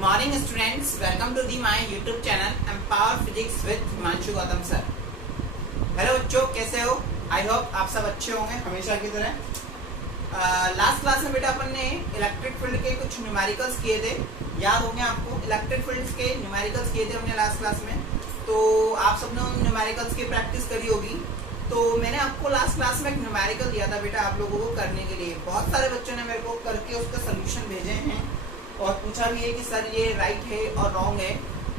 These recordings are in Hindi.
Morning students, welcome to the my YouTube channel empower physics with Himanshu Gautam sir. Hello बच्चों, कैसे हो? आई होप आप सब अच्छे होंगे हमेशा की तरह। लास्ट क्लास में बेटा अपन ने इलेक्ट्रिक फील्ड के कुछ न्यूमेरिकल्स किए थे, याद होंगे आपको। इलेक्ट्रिक फील्ड्स के न्यूमेरिकल्स किए थे हमने लास्ट क्लास में, तो आप सबने उन न्यूमेरिकल्स की प्रैक्टिस करी होगी। तो मैंने आपको लास्ट क्लास में एक न्यूमेरिकल दिया था बेटा आप लोगों को करने के लिए। बहुत सारे बच्चों ने मेरे को करके उसका सोल्यूशन भेजे हैं और पूछा भी है कि सर ये राइट है और रॉन्ग है।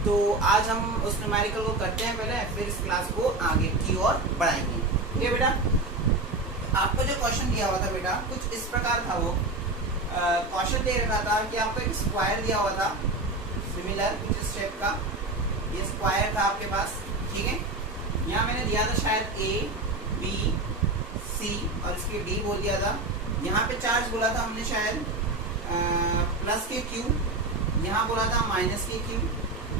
तो आज हम उस न्यूमेरिकल को करते हैं पहले, फिर इस क्लास को आगे की ओर बढ़ाएंगे। ठीक है बेटा, आपको जो क्वेश्चन दिया हुआ था बेटा कुछ इस प्रकार था। वो क्वेश्चन दे रखा था कि आपको एक स्क्वायर दिया हुआ था सिमिलर कुछ इस शेप का। ये स्क्वायर था आपके पास, ठीक है। यहाँ मैंने दिया था शायद ए बी सी और इसके डी बोल दिया था। यहाँ पे चार्ज बोला था हमने शायद प्लस के क्यू, यहाँ बोला था माइनस के क्यू,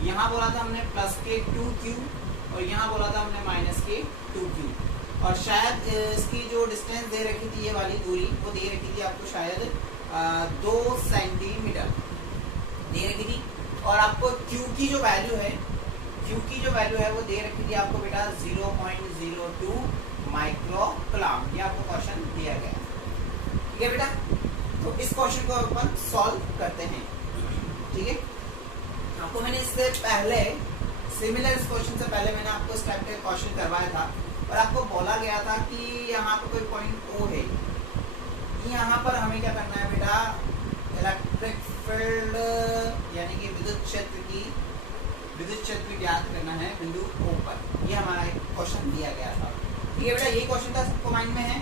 यहाँ बोला था हमने प्लस के 2q और यहाँ बोला था हमने माइनस के 2q। और शायद इसकी जो डिस्टेंस दे रखी थी, ये वाली दूरी वो दे रखी थी आपको शायद 2 सेंटीमीटर दे रखी थी। और आपको q की जो वैल्यू है वो दे रखी थी आपको बेटा 0.02 माइक्रोकूलम। ये आपको क्वेश्चन दिया गया है, ठीक है बेटा। तो इस क्वेश्चन को अपन सॉल्व करते हैं, ठीक है। आपको मैंने इससे पहले सिमिलर इस क्वेश्चन से पहले मैंने आपको इस टाइप का क्वेश्चन करवाया था और आपको बोला गया था कि यहाँ पर कोई पॉइंट O है। यहाँ पर हमें क्या करना है बेटा, इलेक्ट्रिक फील्ड यानी कि विद्युत क्षेत्र ज्ञात करना है बिंदु O पर। ये हमारा एक क्वेश्चन दिया गया था, ठीक है बेटा। ये क्वेश्चन था सबको माइंड में है,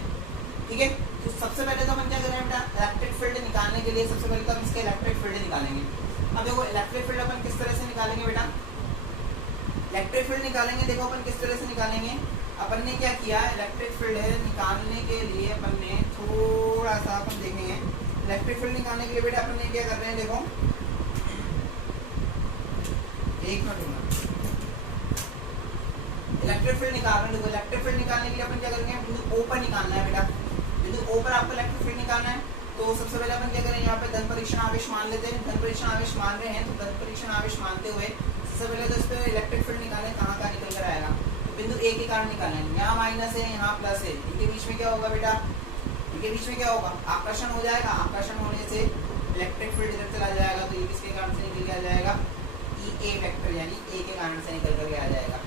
ठीक है। तो सबसे पहले तो अपन क्या करें बेटा, इलेक्ट्रिक फील्ड निकालने के लिए सबसे पहले तो हम इसके इलेक्ट्रिक फील्ड निकालेंगे। अब देखो इलेक्ट्रिक फील्ड अपन किस तरह से निकालेंगे बेटा, इलेक्ट्रिक फील्ड निकालेंगे। देखो अपन किस तरह से निकालेंगे। अपन ने क्या किया, इलेक्ट्रिक फील्ड निकालने के लिए अपन ने थोड़ा सा अपन देखेंगे। इलेक्ट्रिक फील्ड निकालने के लिए बेटा अपन ने क्या कर रहे हैं, देखो एक मिनट, इलेक्ट्रिक फील्ड निकाल रहे हैं। देखो इलेक्ट्रिक फील्ड निकालने के लिए अपन क्या करेंगे, बिंदु O पर निकालना है बेटा। बिंदु O पर आपको इलेक्ट्रिक फील्ड निकालना है। तो सबसे पहले अपन क्या करें, यहाँ पे धन परीक्षण आवेश मान लेते हैं। धन परीक्षण आवेश मान रहे हैं तो धन परीक्षण आवेश मानते हुए सबसे पहले तो इस पे इलेक्ट्रिक फील्ड निकालें, कहाँ निकल कर आएगा। तो बिंदु A के कारण निकालना है। यहाँ माइनस है, यहाँ प्लस है, इनके बीच में क्या होगा बेटा, इनके बीच में क्या होगा, आकर्षण हो जाएगा। आकर्षण होने से इलेक्ट्रिक फील्ड इधर चला जाएगा, तो ये किसके कारण से निकल के आ जाएगा, E A वेक्टर यानी A के कारण से निकल करके आ जाएगा।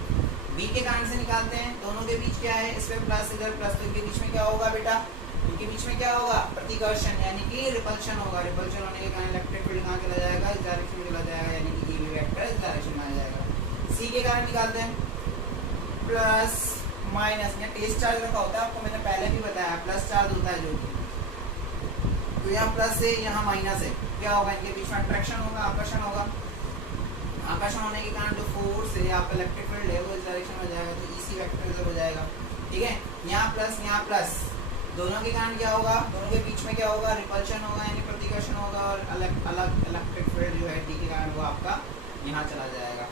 B के कारण से निकालते हैं, दोनों के बीच क्या है, इसमें प्लस इधर प्लस, तो इनके बीच में क्या होगा बेटा, इनके बीच में क्या होगा, प्रतिकर्षण यानी कि रिपल्शन होगा। रिपल्शन होने के कारण इलेक्ट्रिक फील्ड कहाँ चला जाएगा, इस डायरेक्शन में चला जाएगा, यानी कि ये वेक्टर इस डायरेक्शन में आ जाएगा। C के कारण निकालते हैं, प्लस माइनस, यहाँ टेस्ट चार्ज रखा होता है, आपको मैंने पहले भी बताया प्लस चार्ज होता है जो कि, तो यहाँ प्लस है यहाँ माइनस है, क्या होगा, इनके बीच में अट्रैक्शन होगा, आकर्षण होगा। आकर्षण होने के कारण जो फोर्स है आपका इलेक्ट्रिक फील्ड है वो इस डायरेक्शन में जाएगा, तो EC वेक्टर इधर हो जाएगा, ठीक है। यहाँ प्लस दोनों के कारण क्या होगा, दोनों के बीच में क्या होगा, रिपल्शन होगा यानी प्रतिकर्षण होगा। और अलग अलग इलेक्ट्रिक फील्ड जो है D के कारण वो आपका यहाँ चला जाएगा।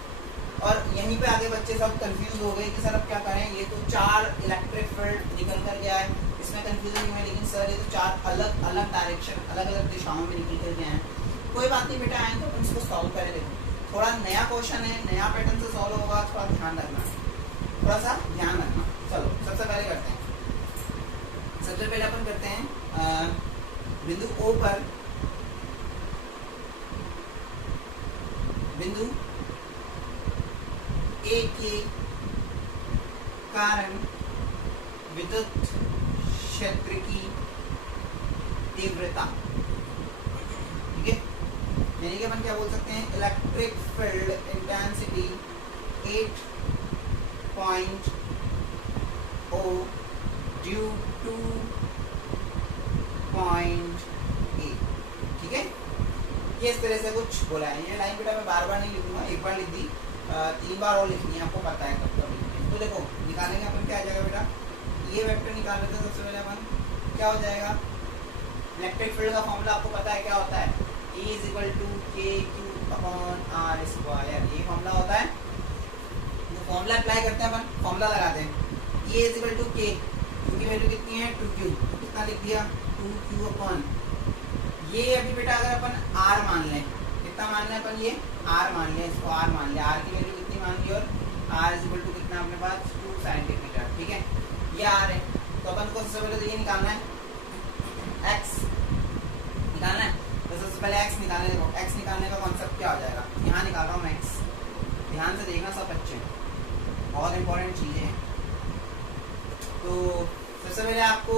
और यहीं पे आगे बच्चे सब कंफ्यूज हो गए कि सर अब क्या करें, ये तो 4 इलेक्ट्रिक फील्ड निकल कर गया है, इसमें कंफ्यूजन नहीं है, लेकिन सर ये तो 4 अलग अलग डायरेक्शन अलग अलग दिशाओं में निकल कर गए हैं। कोई बात नहीं बेटा, आए तो अपन इसको सॉल्व करें। देखो थोड़ा नया क्वेश्चन है, नया पैटर्न से सॉल्व होगा, थोड़ा ध्यान रखना, थोड़ा सा ध्यान रखना। चलो सबसे पहले करते हैं, सबसे पहले अपन करते हैं बिंदु O पर बिंदु A के कारण विद्युत क्षेत्र की तीव्रता, ठीक है। यानी कि अपन क्या बोल सकते हैं, electric field intensity 8.0 due two point A, ठीक है। ये इस तरह से कुछ बोला है। ये लाइन बेटा मैं बार बार नहीं लिखूंगा, एक बार लिख दी, 3 बार और लिखनी है, आपको पता है कब कब लिखनी है। तो देखो निकालेंगे अपन, क्या आ जाएगा बेटा, ये वेक्टर निकाल लेते हैं। सबसे पहले अपन क्या हो जाएगा, इलेक्ट्रिक फील्ड का फॉर्मूला आपको पता है क्या होता है, E = KQ/R², ये फॉर्मूला होता है। तो फॉर्मूला अप्लाई करते हैं अपन, फॉर्मूला लगाते हैं। E = K, Q की वैल्यू कितनी है 2Q, तो कितना लिख दिया 2Q/, ये अभी बेटा अगर अपन R मान लें, कितना मान लिया अपन, ये आर मान लिया, इसको आर मान लिया, आर की वैल्यू कितनी मान ली, और आर इज इक्वल टू कितना अपने पास 2 सेंटीमीटर, ठीक है, ये आर है। तो अपन को सबसे पहले तो ये निकालना है, एक्स निकालना है। तो सबसे पहले एक्स निकालने, देखो एक्स निकालने का कॉन्सेप्ट क्या हो जाएगा, यहाँ निकाल रहा हूँ मैं एक्स, ध्यान से देखना सब बच्चे, बहुत इंपॉर्टेंट चीज़ें हैं। तो सबसे पहले आपको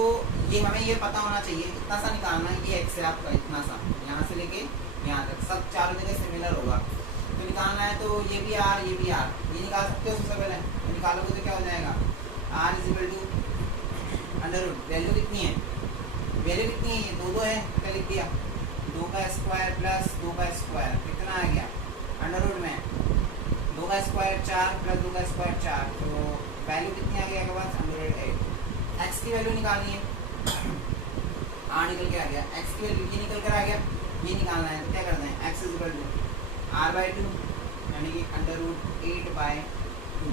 ये हमें ये पता होना चाहिए इतना सा निकालना है, ये एक्स है आपका इतना सा, यहाँ से लेके यहाँ तक सब चारों जगह सिमिलर होगा, तो निकालना है। तो ये भी आर, ये भी आर, ये निकाल सकते हो सबसे पहले, तो निकालोगे तो क्या हो जाएगा, R is equal to under root, value कितनी है, वैल्यू कितनी है, ये 2 है, क्या लिख दिया, 2 का स्क्वायर प्लस 2 का स्क्वायर कितना आ गया, अंडर रूट में 2 का स्क्वायर 4 प्लस 2 का स्क्वायर 4, तो वैल्यू कितनी आ गई आपके पास, अंडर रूट 8। एक्स की वैल्यू निकालनी है, आर निकल के आ गया, एक्स की वैल्यू ये निकल कर आ गया, ये निकालना है, तो क्या करते हैं, x is equal to R by 2 यानी कि under root 8 by 2।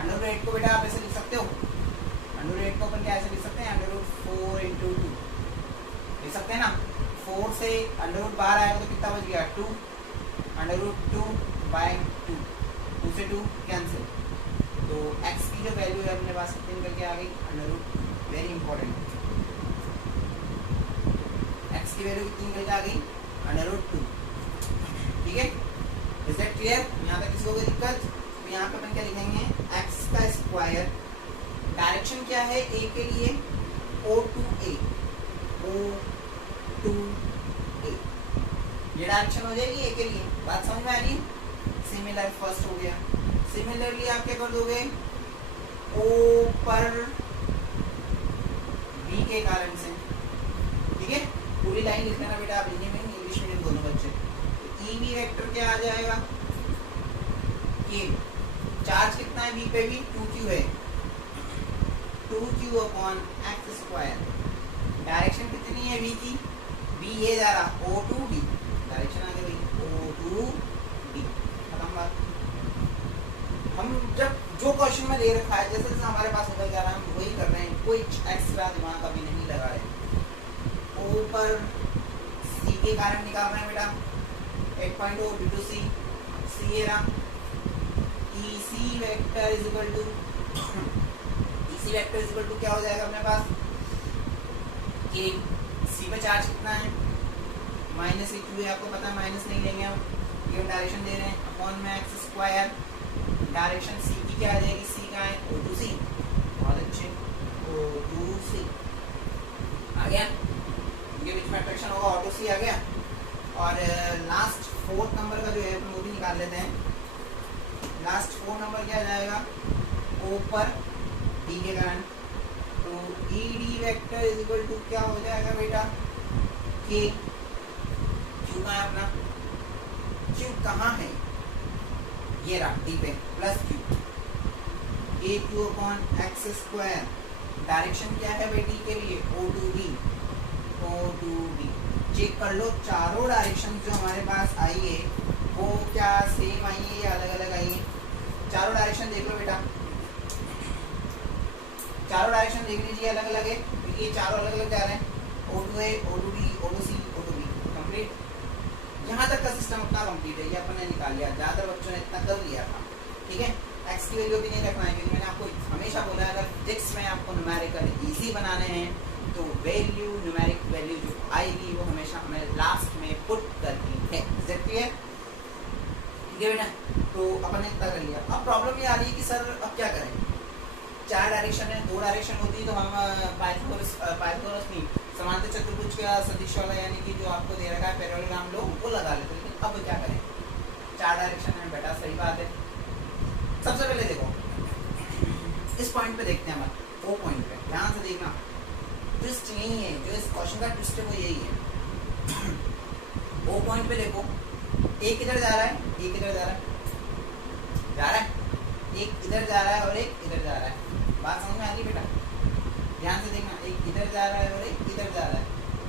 Under root 8 को बेटा आप ऐसे लिख सकते हो, अंडर रूट 8 को अपन क्या ऐसे लिख सकते हैं, अंडर रूट 4 इंटू 2 लिख सकते हैं ना, 4 से अंडर रूट बाहर आएगा तो कितना बच गया 2, अंडर रूट 2 बाई 2, 2 से 2 कैंसिल, तो x की जो वैल्यू है अपने पास कितनी निकल के आ गई, under root, very important, x की वैल्यू कितनी निकल के आ गई, अंडर रूट 2, ठीक है, इज दैट क्लियर। यहाँ तक किसी को कोई दिक्कत, तो यहाँ पे अपन क्या लिखेंगे, x का स्क्वायर, डायरेक्शन क्या है a के लिए, O to A, O to A, ये डायरेक्शन हो जाएगी a के लिए, बात समझ में आ रही है। सिमिलर फर्स्ट हो गया, सिमिलरली आप क्या कर दोगे, O पर B के कारण से, ठीक है, पूरी लाइन लिख लेना बेटा आप, हिंदी में इंग्लिश मीडियम दोनों बच्चे। तो ई बी वेक्टर क्या आ जाएगा, के चार्ज कितना है B पे भी, 2q है, 2q upon x square, direction कितनी है B की, B ये जा रहा O to B, डायरेक्शन आ गई O to B, खत्म बात। हम जब जो क्वेश्चन में दे रखा है जैसे जैसे हमारे पास निकल जा रहा है हम वही कर रहे हैं, कोई एक्स्ट्रा दिमाग अभी नहीं लगा रहे। ओ पर सी के कारण निकाल रहे हैं बेटा, 8.0 टू सी, सी ये रहा, E C vector is equal to, E C vector is equal to क्या हो जाएगा अपने पास, के सी पे चार्ज कितना है, माइनस क्यू है, आपको पता है माइनस नहीं लेंगे हम, ये डायरेक्शन दे रहे हैं, अपॉन में एक्स स्क्वायर, डायरेक्शन सी की क्या आ जाएगी, सी का है O to C, बहुत अच्छे, O to C आ गया, इनके बीच में अट्रैक्शन होगा, O to C आ गया। और लास्ट 4th नंबर का जो है वो भी निकाल लेते हैं, लास्ट 4 नंबर क्या जाएगा, O पर D के कारण, तो E D vector is equal to क्या हो जाएगा बेटा, के, क्यू कहाँ है अपना, क्यू कहाँ है, ये रहा डी पे plus Q, A Q upon x square, direction क्या है बेटी के लिए, O to B, O to B, check कर लो चारों डायरेक्शन जो हमारे पास आई है वो क्या सेम आई है या अलग अलग आई है, चारों डायरेक्शन देख लो बेटा, चारों डायरेक्शन देख लीजिए अलग अलग है, क्योंकि ये चारों अलग अलग जा रहे हैं, O to A, O to B, O to C, O to B, complete. यहाँ तक का सिस्टम अपना कंप्लीट है, ये अपन ने निकाल लिया, ज़्यादातर बच्चों ने इतना कर लिया था, ठीक है। एक्स की वैल्यू भी नहीं रखना है, क्योंकि मैंने आपको हमेशा बोला है अगर फिजिक्स में आपको न्यूमेरिकल इजी बनाने हैं तो वैल्यू, न्यूमेरिक वैल्यू जो आएगी वो हमेशा हमें लास्ट में पुट करनी है, ठीक है बेटा। तो अपन ने इतना कर लिया, अब प्रॉब्लम ये आ रही है कि सर अब क्या करें, 4 डायरेक्शन है, 2 डायरेक्शन होती तो हम पाइथागोरस नहीं, समांतर चतुर्भुज का सदिश वाला यानी कि जो आपको दे रखा है पैरेललोग्राम लो वो लगा लेते, लेकिन अब क्या करें, 4 डायरेक्शन है बेटा, सही बात है। सबसे पहले देखो इस पॉइंट पे देखते हैं हम, वो पॉइंट पे ध्यान से देखना, ट्विस्ट यही है, जो इस क्वेश्चन का ट्विस्ट है वो यही है। वो पॉइंट पे देखो, एक इधर जा रहा है, एक इधर जा रहा है, एक इधर जा रहा है और एक इधर जा रहा है, बात समझ में आ रही बेटा, ध्यान से देखना, एक इधर जा रहा है और एक इधर जा रहा है,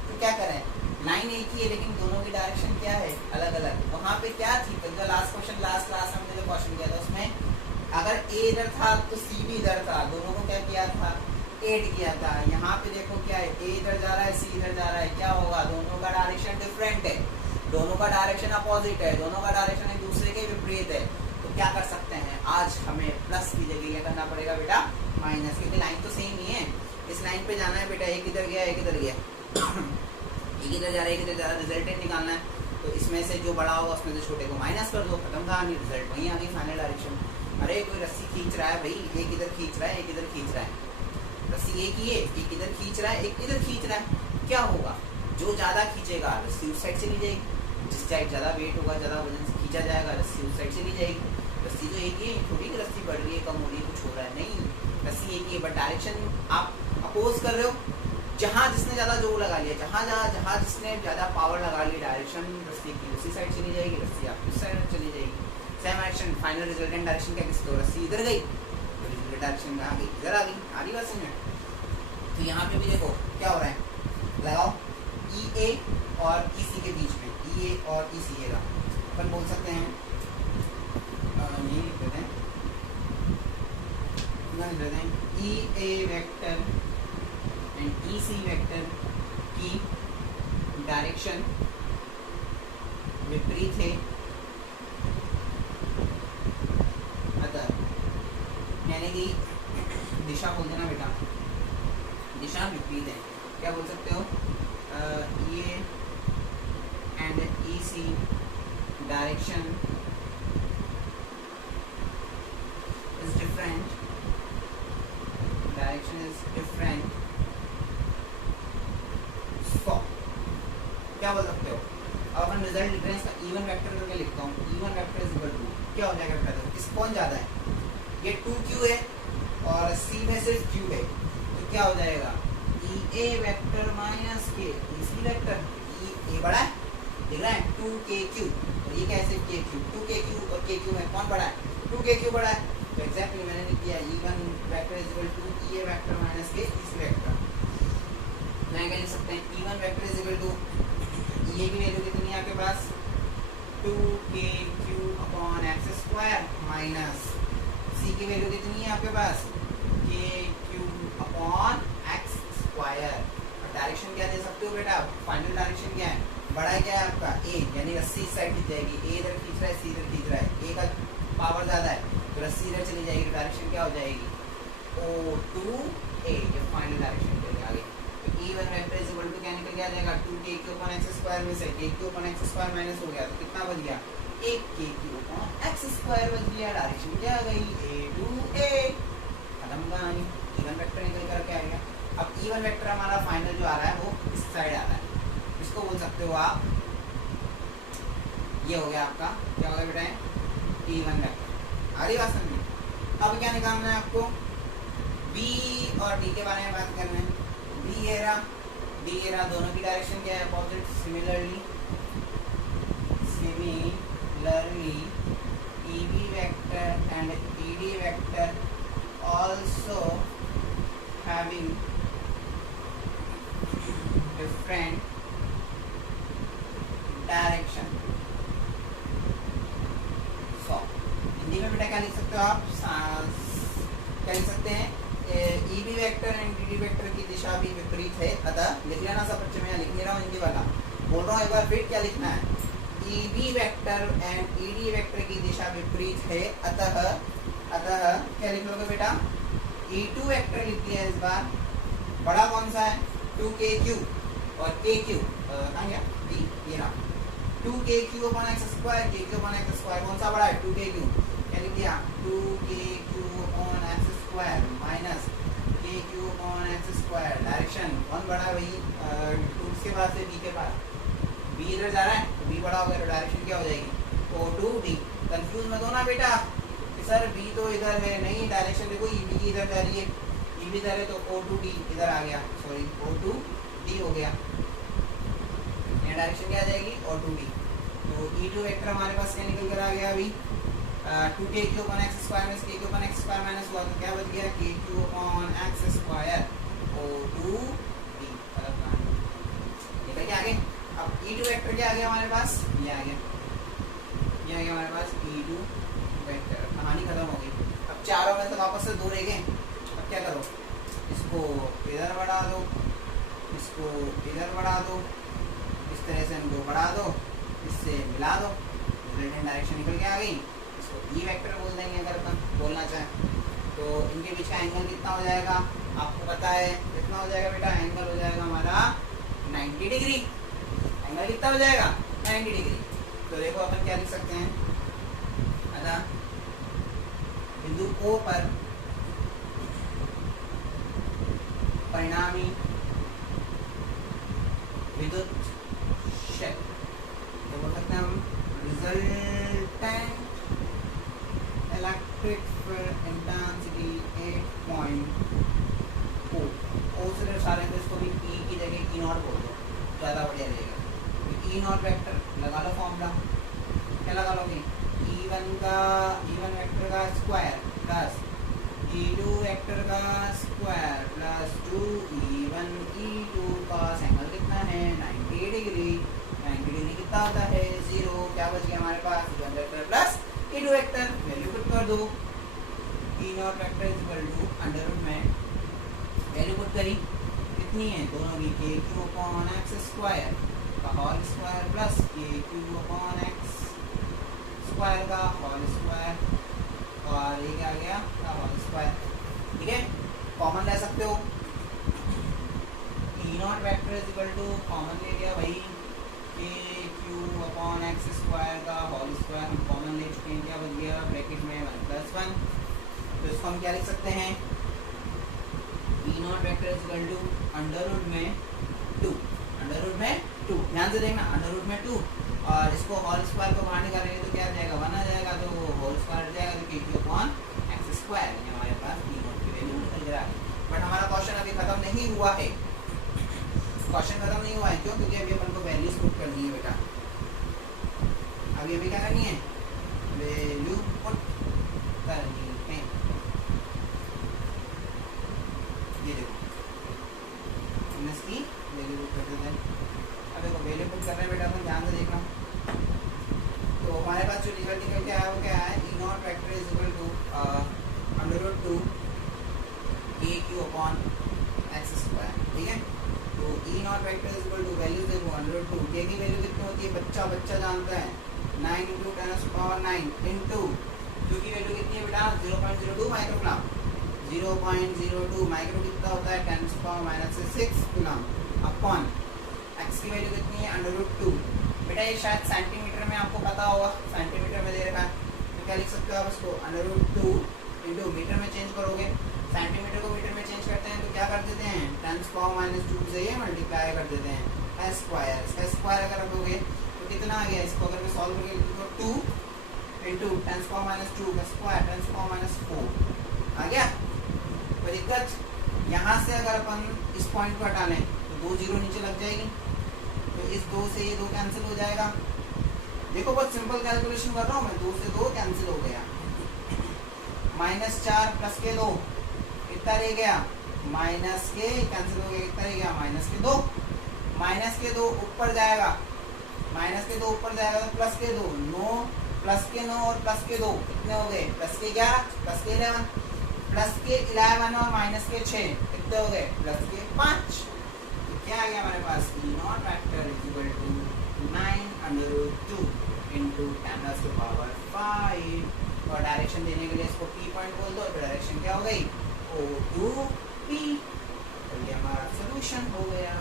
तो क्या करें, लाइन एक ही है लेकिन दोनों की डायरेक्शन क्या है, अलग अलग। वहाँ पे क्या थी, तो लास्ट क्वेश्चन, लास्ट क्लास हमने जो क्वेश्चन किया था उसमें अगर ए इधर था तो सी भी इधर था, दोनों को क्या किया था, एड किया था। यहाँ पे देखो क्या है, ए इधर जा रहा है, सी इधर जा रहा है, क्या होगा, दोनों का डायरेक्शन डिफरेंट है, दोनों का डायरेक्शन अपोजिट है, दोनों का डायरेक्शन एक दूसरे के विपरीत है, तो क्या कर सकते हैं, आज हमें प्लस की जगह क्या करना पड़ेगा बेटा, माइनस, क्योंकि लाइन तो सेम ही है। इस लाइन पे जाना है बेटा, एक इधर गया एक इधर गया एक इधर जा रहा है एक इधर जा रहा है, रिजल्टेंट निकालना है, तो इसमें से जो बड़ा होगा उसमें से छोटे को माइनस कर दो, खत्म कहानी, रिजल्ट वहीं आ गई फाइनल डायरेक्शन। अरे कोई रस्सी खींच रहा है भाई, एक इधर खींच रहा है एक इधर खींच रहा है, रस्सी एक ही है, एक इधर खींच रहा है एक इधर खींच रहा है, क्या होगा, जो ज़्यादा खींचेगा रस्सी उस साइड चली जाएगी, जिस साइड ज़्यादा वेट होगा ज़्यादा वजन से खींचा जाएगा रस्सी उस साइड चली जाएगी। रस्सी तो एक ही है, थोड़ी की रस्सी बढ़ रही है कम हो रही है कुछ हो रहा है, नहीं, रस्सी एक ही है, बट डायरेक्शन आप अपोज कर रहे हो। जहाँ जिसने ज़्यादा जोर लगा लिया, जहाँ जिसने ज़्यादा पावर लगा ली, डायरेक्शन रस्सी की उसी साइड चली जाएगी, रस्सी आपकी उस साइड चली जाएगी, same direction. Final resultant direction क्या, किसी तो रस्सी इधर गई तो रिजल्टेंट डायरेक्शन में आ गई, इधर आ गई, आ रही बात समझ में। तो यहाँ पे भी देखो क्या हो रहा है, लगाओ ई ए और ई सी के बीच में, ई ए और ई सी का अपन बोल सकते हैं, यही लिख देते हैं E A vector and E C vector की डायरेक्शन विपरीत है, अतः यानी कि दिशा बोल देना बेटा, दिशा विपरीत है, क्या बोल सकते हो, A and E C direction is different, direction is different, क्या बोल सकते हो। अब अपन रिजल्ट लिख रहे हैं, इसका इवन वेक्टर करके लिखता हूँ, even vector is equal to क्या हो जाएगा बेटा, तो इस कौन ज़्यादा है, ये 2q है और c में सिर्फ q है, तो क्या हो जाएगा, ई ए वेक्टर माइनस के ई सी वेक्टर, ई ए बड़ा है दिख रहा है 2kq, और ये कैसे kq, 2kq और kq में कौन बड़ा है, 2kq बड़ा है, तो एग्जैक्टली मैंने लिख दिया even vector is equal to E A vector minus के ई सी वेक्टर। मैं क्या लिख सकते हैं, even vector is equal to ये की वैल्यू कितनी है आपके पास, 2kq upon x square minus c की वैल्यू कितनी है आपके पास, kq अपॉन एक्स स्क्वायर। और डायरेक्शन क्या दे सकते हो बेटा, फाइनल डायरेक्शन क्या है, बड़ा है क्या है आपका a, यानी रस्सी इस साइड खींच जाएगी, a इधर खींच रहा है c इधर खींच रहा है, a का पावर ज़्यादा है तो रस्सी इधर चली जाएगी, तो डायरेक्शन क्या हो जाएगी, O2a, ये फाइनल डायरेक्शन के लिए आगे। E1 vector is equal to क्या निकल के आ जाएगा, 2kq अपॉन एक्स स्क्वायर में से kq upon x square minus हो गया, तो कितना बच गया, 1kq अपॉन एक्स स्क्वायर बच गया, डायरेक्शन क्या आ गई, A2a, खत्म कहानी, इवन वेक्टर निकल कर क्या आ गया। अब इवन वेक्टर हमारा फाइनल जो आ रहा है वो इस साइड आ रहा है, इसको बोल सकते हो आप, ये हो गया आपका क्या हो गया बेटा, इवन वेक्टर। आ रही बात समझ में। अब क्या निकालना है आपको, B और D के बारे में बात करना है। B एरा D एरा दोनों की डायरेक्शन क्या है, opposite, similarly EB vector and ED vector also having different direction। So Hindi में बेटा क्या लिख सकते हो आप, क्या लिख सकते हैं, EB vector and ED vector की दिशा भी विपरीत है, अतः लिख लेना सब बच्चे, मैं लिख नहीं रहा हूँ हिंदी वाला, बोल रहा हूँ एक बार फिर क्या लिखना है, EB vector and ED vector की दिशा विपरीत है, अतः क्या लिख लोगे बेटा, E2 वेक्टर लिख दिया इस बार, बड़ा कौन सा है 2kq और kq कहाँ गया D, ये रहा 2kq upon x square, kq upon x square कौन सा बड़ा है 2kq, क्या लिख दिया 2kq upon x square minus kq upon x square, direction कौन बड़ा है भाई 2 के पास से B के पास, B इधर जा रहा है तो B बड़ा हो गया, तो डायरेक्शन क्या हो जाएगी O2D। कंफ्यूज मत होना बेटा कि सर B तो इधर है, नहीं, डायरेक्शन देखो EB की इधर जा रही है, EB इधर है तो O2D इधर आ गया, सॉरी O2D हो गया, ये डायरेक्शन क्या आ जाएगी O2D। तो E2 वेक्टर हमारे पास क्या निकल कर आ गया अभी, 2kq अपॉन एक्स स्क्वायर में kq upon x square minus हुआ तो क्या बच गया kq upon x square O2D। निकल के आगे। अब E2 वेक्टर क्या आ गया हमारे पास, ये आ गया, ये आ गया हमारे पास E2 वेक्टर, कहानी खत्म हो गई। अब चारों में से वापस से 2 रह गए, अब क्या करो, इसको इधर बढ़ा दो, इसको इधर बढ़ा दो, इस तरह से इनको बढ़ा दो, इससे मिला दो, रिजल्टेंट डायरेक्शन निकल के आ गई। इसको ई वेक्टर बोल देंगे अगर अपन बोलना चाहें तो। इनके बीच का एंगल कितना हो जाएगा आपको पता है, कितना हो जाएगा बेटा, एंगल हो जाएगा हमारा 90 डिग्री। एंगल कितना हो जाएगा 90 डिग्री। तो देखो अपन क्या लिख सकते हैं, अतः बिंदु O पर परिणामी विद्युत क्षेत्र, तो बोल सकते हैं हम रिजल्टेंट इलेक्ट्रिक इंटेंसिटी 8.4। ओ से दर्शा रहे हैं तो इसको भी E की जगह E नॉट बोल दो, ज़्यादा बढ़िया रहेगा। E नॉट वेक्टर लगा लो फॉर्मूला, क्या लगा लोगे, E1 वेक्टर का स्क्वायर प्लस E2 वेक्टर का स्क्वायर प्लस 2E1 E2 का एंगल कितना है 90 डिग्री। 90 डिग्री कितना होता है 0। क्या बच गया हमारे पास, E1 vector plus E2 vector, value put कर दो। E not vector is equal to under root में वैल्यू पुट करी, कितनी है दोनों की, KQ अपॉन एक्स स्क्वायर का whole square plus KQ upon x square का होल स्क्वायर, और ये क्या गया का होल स्क्वायर। ठीक है, कॉमन ले सकते हो। E not vector is equal to common ले लिया भाई, KQ अपॉन एक्स स्क्वायर का होल स्क्वायर हम कॉमन ले चुके हैं, क्या बच गया ब्रैकेट में 1+1। तो इसको हम क्या लिख सकते हैं, E not vector is equal to under root में 2, अंडर रूट में 2, ध्यान से देखना अंडर रूट में 2, और इसको होल स्क्वायर को बाहर निकालेंगे तो क्या आ जाएगा 1 आ जाएगा, तो होल स्क्वायर आ जाएगा, तो KQ अपॉन एक्स स्क्वायर ये हमारे पास E नॉट की वैल्यू निकल रहा है। बट हमारा क्वेश्चन अभी खत्म नहीं हुआ है, क्वेश्चन खत्म नहीं हुआ है, क्यों, क्योंकि अभी अपन को वैल्यूज पुट करनी है बेटा। अभी क्या करनी है, वैल्यू पुट करनी है। ये देखो इसकी वैल्यू पुट कर देते हैं। अब देखो वैल्यू पुट कर रहे हैं बेटा, तो ध्यान से देखना। तो हमारे पास जो रिजल्ट निकल के आया वो क्या है, E not vector is equal to under root 2 KQ upon x square. ठीक है, तो E not vector is equal to value देखो अंडर रूट 2, K की वैल्यू कितनी होती है, बच्चा जानता है 9 × 10⁻9 इंटू Q की वैल्यू कितनी है बेटा 0.02 माइक्रोग्राम। 0.02 माइक्रो कितना होता है 10⁻6 कूलम अपॉन एक्स की वैल्यू कितनी है अंडर रूट 2। बेटा ये शायद सेंटीमीटर में आपको पता होगा, सेंटीमीटर में दे रखा है, तो क्या लिख सकते हो आप इसको अंडर रूट 2 इंटू मीटर में चेंज करोगे, सेंटीमीटर को मीटर में चेंज करते हैं तो क्या कर देते हैं 10⁻2 से ये मल्टीप्लाई कर देते हैं S स्क्वायर। इसका स्क्वायर अगर रखोगे तो कितना आ गया, इसको अगर मैं सॉल्व करके लिखूँ तो 2 इंटू 10⁻2 का स्क्वायर 10⁻4 आ गया। कोई दिक्कत, यहाँ से अगर अपन इस पॉइंट को हटा लें तो 2 जीरो नीचे लग जाएगी, तो इस 2 से ये 2 कैंसिल हो जाएगा। देखो बहुत सिंपल कैलकुलेशन कर रहा हूँ मैं, 2 से 2 कैंसिल हो गया, -4 प्लस के 2 कितना रह गया, माइनस के कैंसिल हो गया, कितना रह गया -2, -2 ऊपर जाएगा, -2 ऊपर जाएगा तो +2 9 +9 और +2 कितने हो गए, +11 +11 +11 और -6 कितने हो गए, +5। तो क्या आ गया हमारे पास, E not vector is equal to 9√2 into 10⁵ और डायरेक्शन देने के लिए इसको P पॉइंट बोल दो, तो डायरेक्शन क्या हो गई O2P। तो ये हमारा सोल्यूशन हो गया।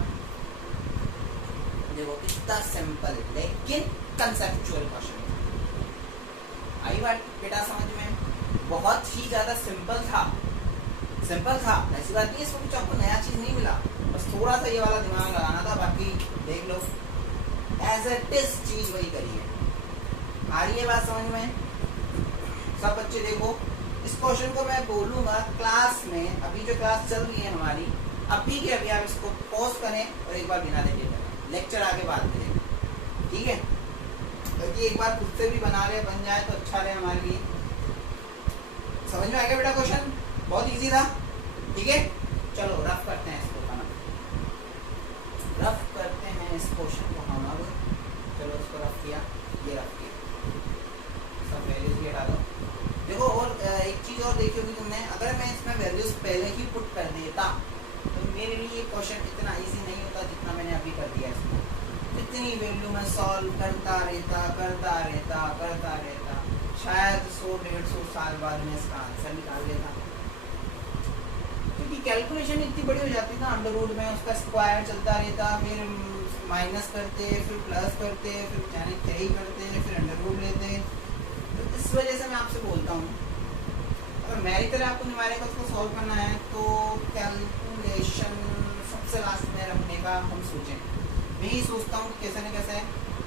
देखो कितना सिंपल लेकिन कंसेप्चुअल क्वेश्चन आई बात बेटा समझ में, बहुत ही ज्यादा सिंपल था ऐसी बात नहीं, इसमें कुछ आपको नया चीज नहीं मिला, बस थोड़ा सा ये वाला दिमाग लगाना था, बाकी देख लो एज इट इज चीज वही करी है। आ रही है बात समझ में सब बच्चे? देखो इस क्वेश्चन को मैं बोलूंगा क्लास में, अभी जो क्लास चल रही है हमारी अभी के अभी आप इसको पॉज करें और एक बार बिना देखे लेक्चर आगे बाद में देखें, ठीक है? क्योंकि एक बार खुद से भी बना रहे बन जाए तो अच्छा रहे हमारे लिए। समझ में आ गया बेटा क्वेश्चन? बहुत इजी था, ठीक है? चलो रफ करते हैं इसको, रफ करते हैं इस क्वेश्चन को हम अब। चलो इसको रफ किया, ये रफ किया, सब वैल्यूज भी हटा दो। देखो और एक चीज और देखी होगी तुमने, अगर मैं इसमें वैल्यूज पहले ही पुट कर देता तो मेरे लिए ये क्वेश्चन इतना इजी नहीं होता जितना मैंने अभी कर दिया इसमें। इतने इतनी वैल्यू मैं सॉल्व करता रहता, शायद 100-150 साल बाद में इसका आंसर निकाल लेता, क्योंकि कैलकुलेशन इतनी बड़ी हो जाती है ना, अंडर रूट में उसका स्क्वायर चलता रहता, फिर माइनस करते, फिर प्लस करते, फिर जाने क्या ही करते, फिर अंडर रूट लेते। तो इस वजह से मैं आपसे बोलता हूँ, अगर मेरी तरह आपको न्यूमेरिकल्स को सॉल्व करना है तो कैलकुलेशन सबसे लास्ट में रखने का हम सोचें। मैं ही सोचता हूँ कि कैसे न कैसे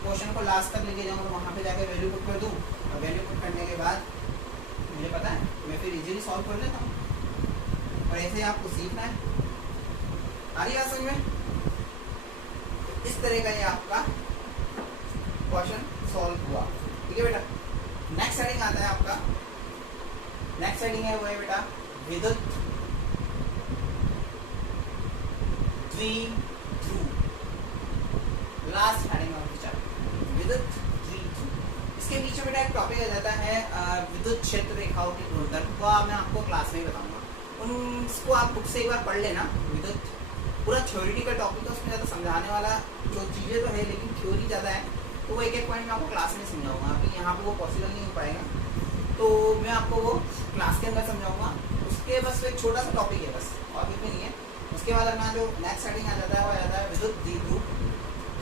क्वेश्चन को लास्ट तक लेके जाऊँ, तो वहाँ पे जाके वैल्यू पुट कर दूँ, और वैल्यू पुट करने के बाद मुझे पता है मैं फिर इजीली सॉल्व कर लेता हूँ। और ऐसे आपको सीखना है, आ रही बात समझ में? तो इस तरह का ये आपका क्वेश्चन सॉल्व हुआ, ठीक है बेटा। नेक्स्ट हेडिंग आता है आपका, नेक्स्ट हेडिंग है वो है बेटा विद्युत द्विध्रुव। Last heading of the chapter विद्युत द्विध्रुव। इसके पीछे बेटा एक टॉपिक आ जाता है विद्युत क्षेत्र रेखाओं की गुणधर्म, वो मैं आपको क्लास में ही बताऊंगा। उनको आप बुक से एक बार पढ़ लेना। विद्युत पूरा थ्योरेटिकल टॉपिक है, उसमें ज़्यादा समझाने वाला जो चीज़ें तो है, लेकिन थ्योरी ज़्यादा है, तो वो एक एक पॉइंट मैं आपको क्लास में समझाऊंगा। अभी यहाँ पे वो पॉसिबल नहीं हो पाएगा, तो मैं आपको वो क्लास के अंदर समझाऊंगा। उसके बस एक छोटा सा टॉपिक है बस, और कुछ भी नहीं है। उसके बाद अपना जो नेक्स्ट हेडिंग आ जाता है वो आ जाता है विद्युत द्विध्रुव।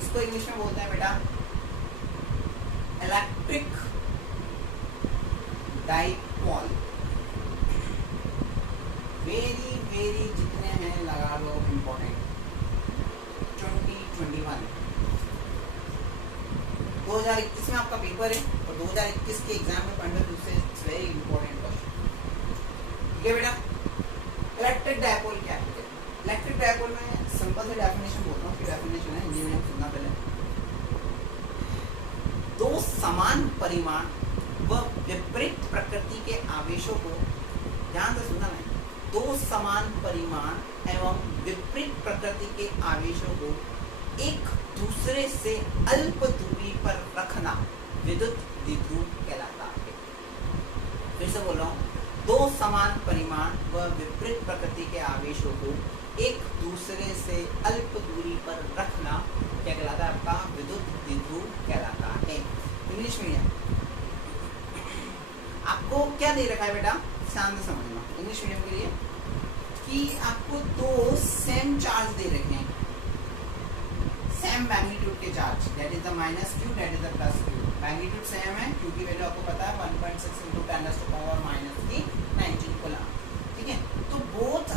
इसको इंग्लिश में बोलते हैं बेटा इलेक्ट्रिक डाइपोल। वेरी जितने हैं लगा लो इम्पोर्टेंट। 2021 2021 में आपका पेपर है, और 2021 के एग्जाम में पढ़ने दूसरे वेरी इंपॉर्टेंट क्वेश्चन, ठीक है बेटा। इलेक्ट्रिक डाइपोल क्या है? इलेक्ट्रिक डाइपोल में सिंपल से डेफिनेशन बोल रहा हूँ, डेफिनेशन है हिंदी में सुनना पहले। दो समान परिमाण व विपरीत प्रकृति के आवेशों को, ध्यान से सुनना है, दो समान परिमाण एवं विपरीत प्रकृति के आवेशों को एक दूसरे से अल्प दूरी पर रखना विद्युत द्विध्रुव कहलाता है। फिर से बोल रहा हूँ, दो समान परिमाण व विपरीत प्रकृति के आवेशों को एक दूसरे से अल्प दूरी पर रखना क्या कहलाता है? आपका विद्युत द्विध्रुव कहलाता है। इंग्लिश मीडियम आपको क्या दे रखा है बेटा, शांत से समझना इंग्लिश मीडियम के लिए, कि आपको दो सेम चार्ज दे रखे हैं, सेम मैग्नीट्यूड के charge, that is the -q, that is the +q। Magnitude same है, q की वैल्यू आपको पता है 1.6 × 10⁻⁻19 कूलम, ठीक है। तो both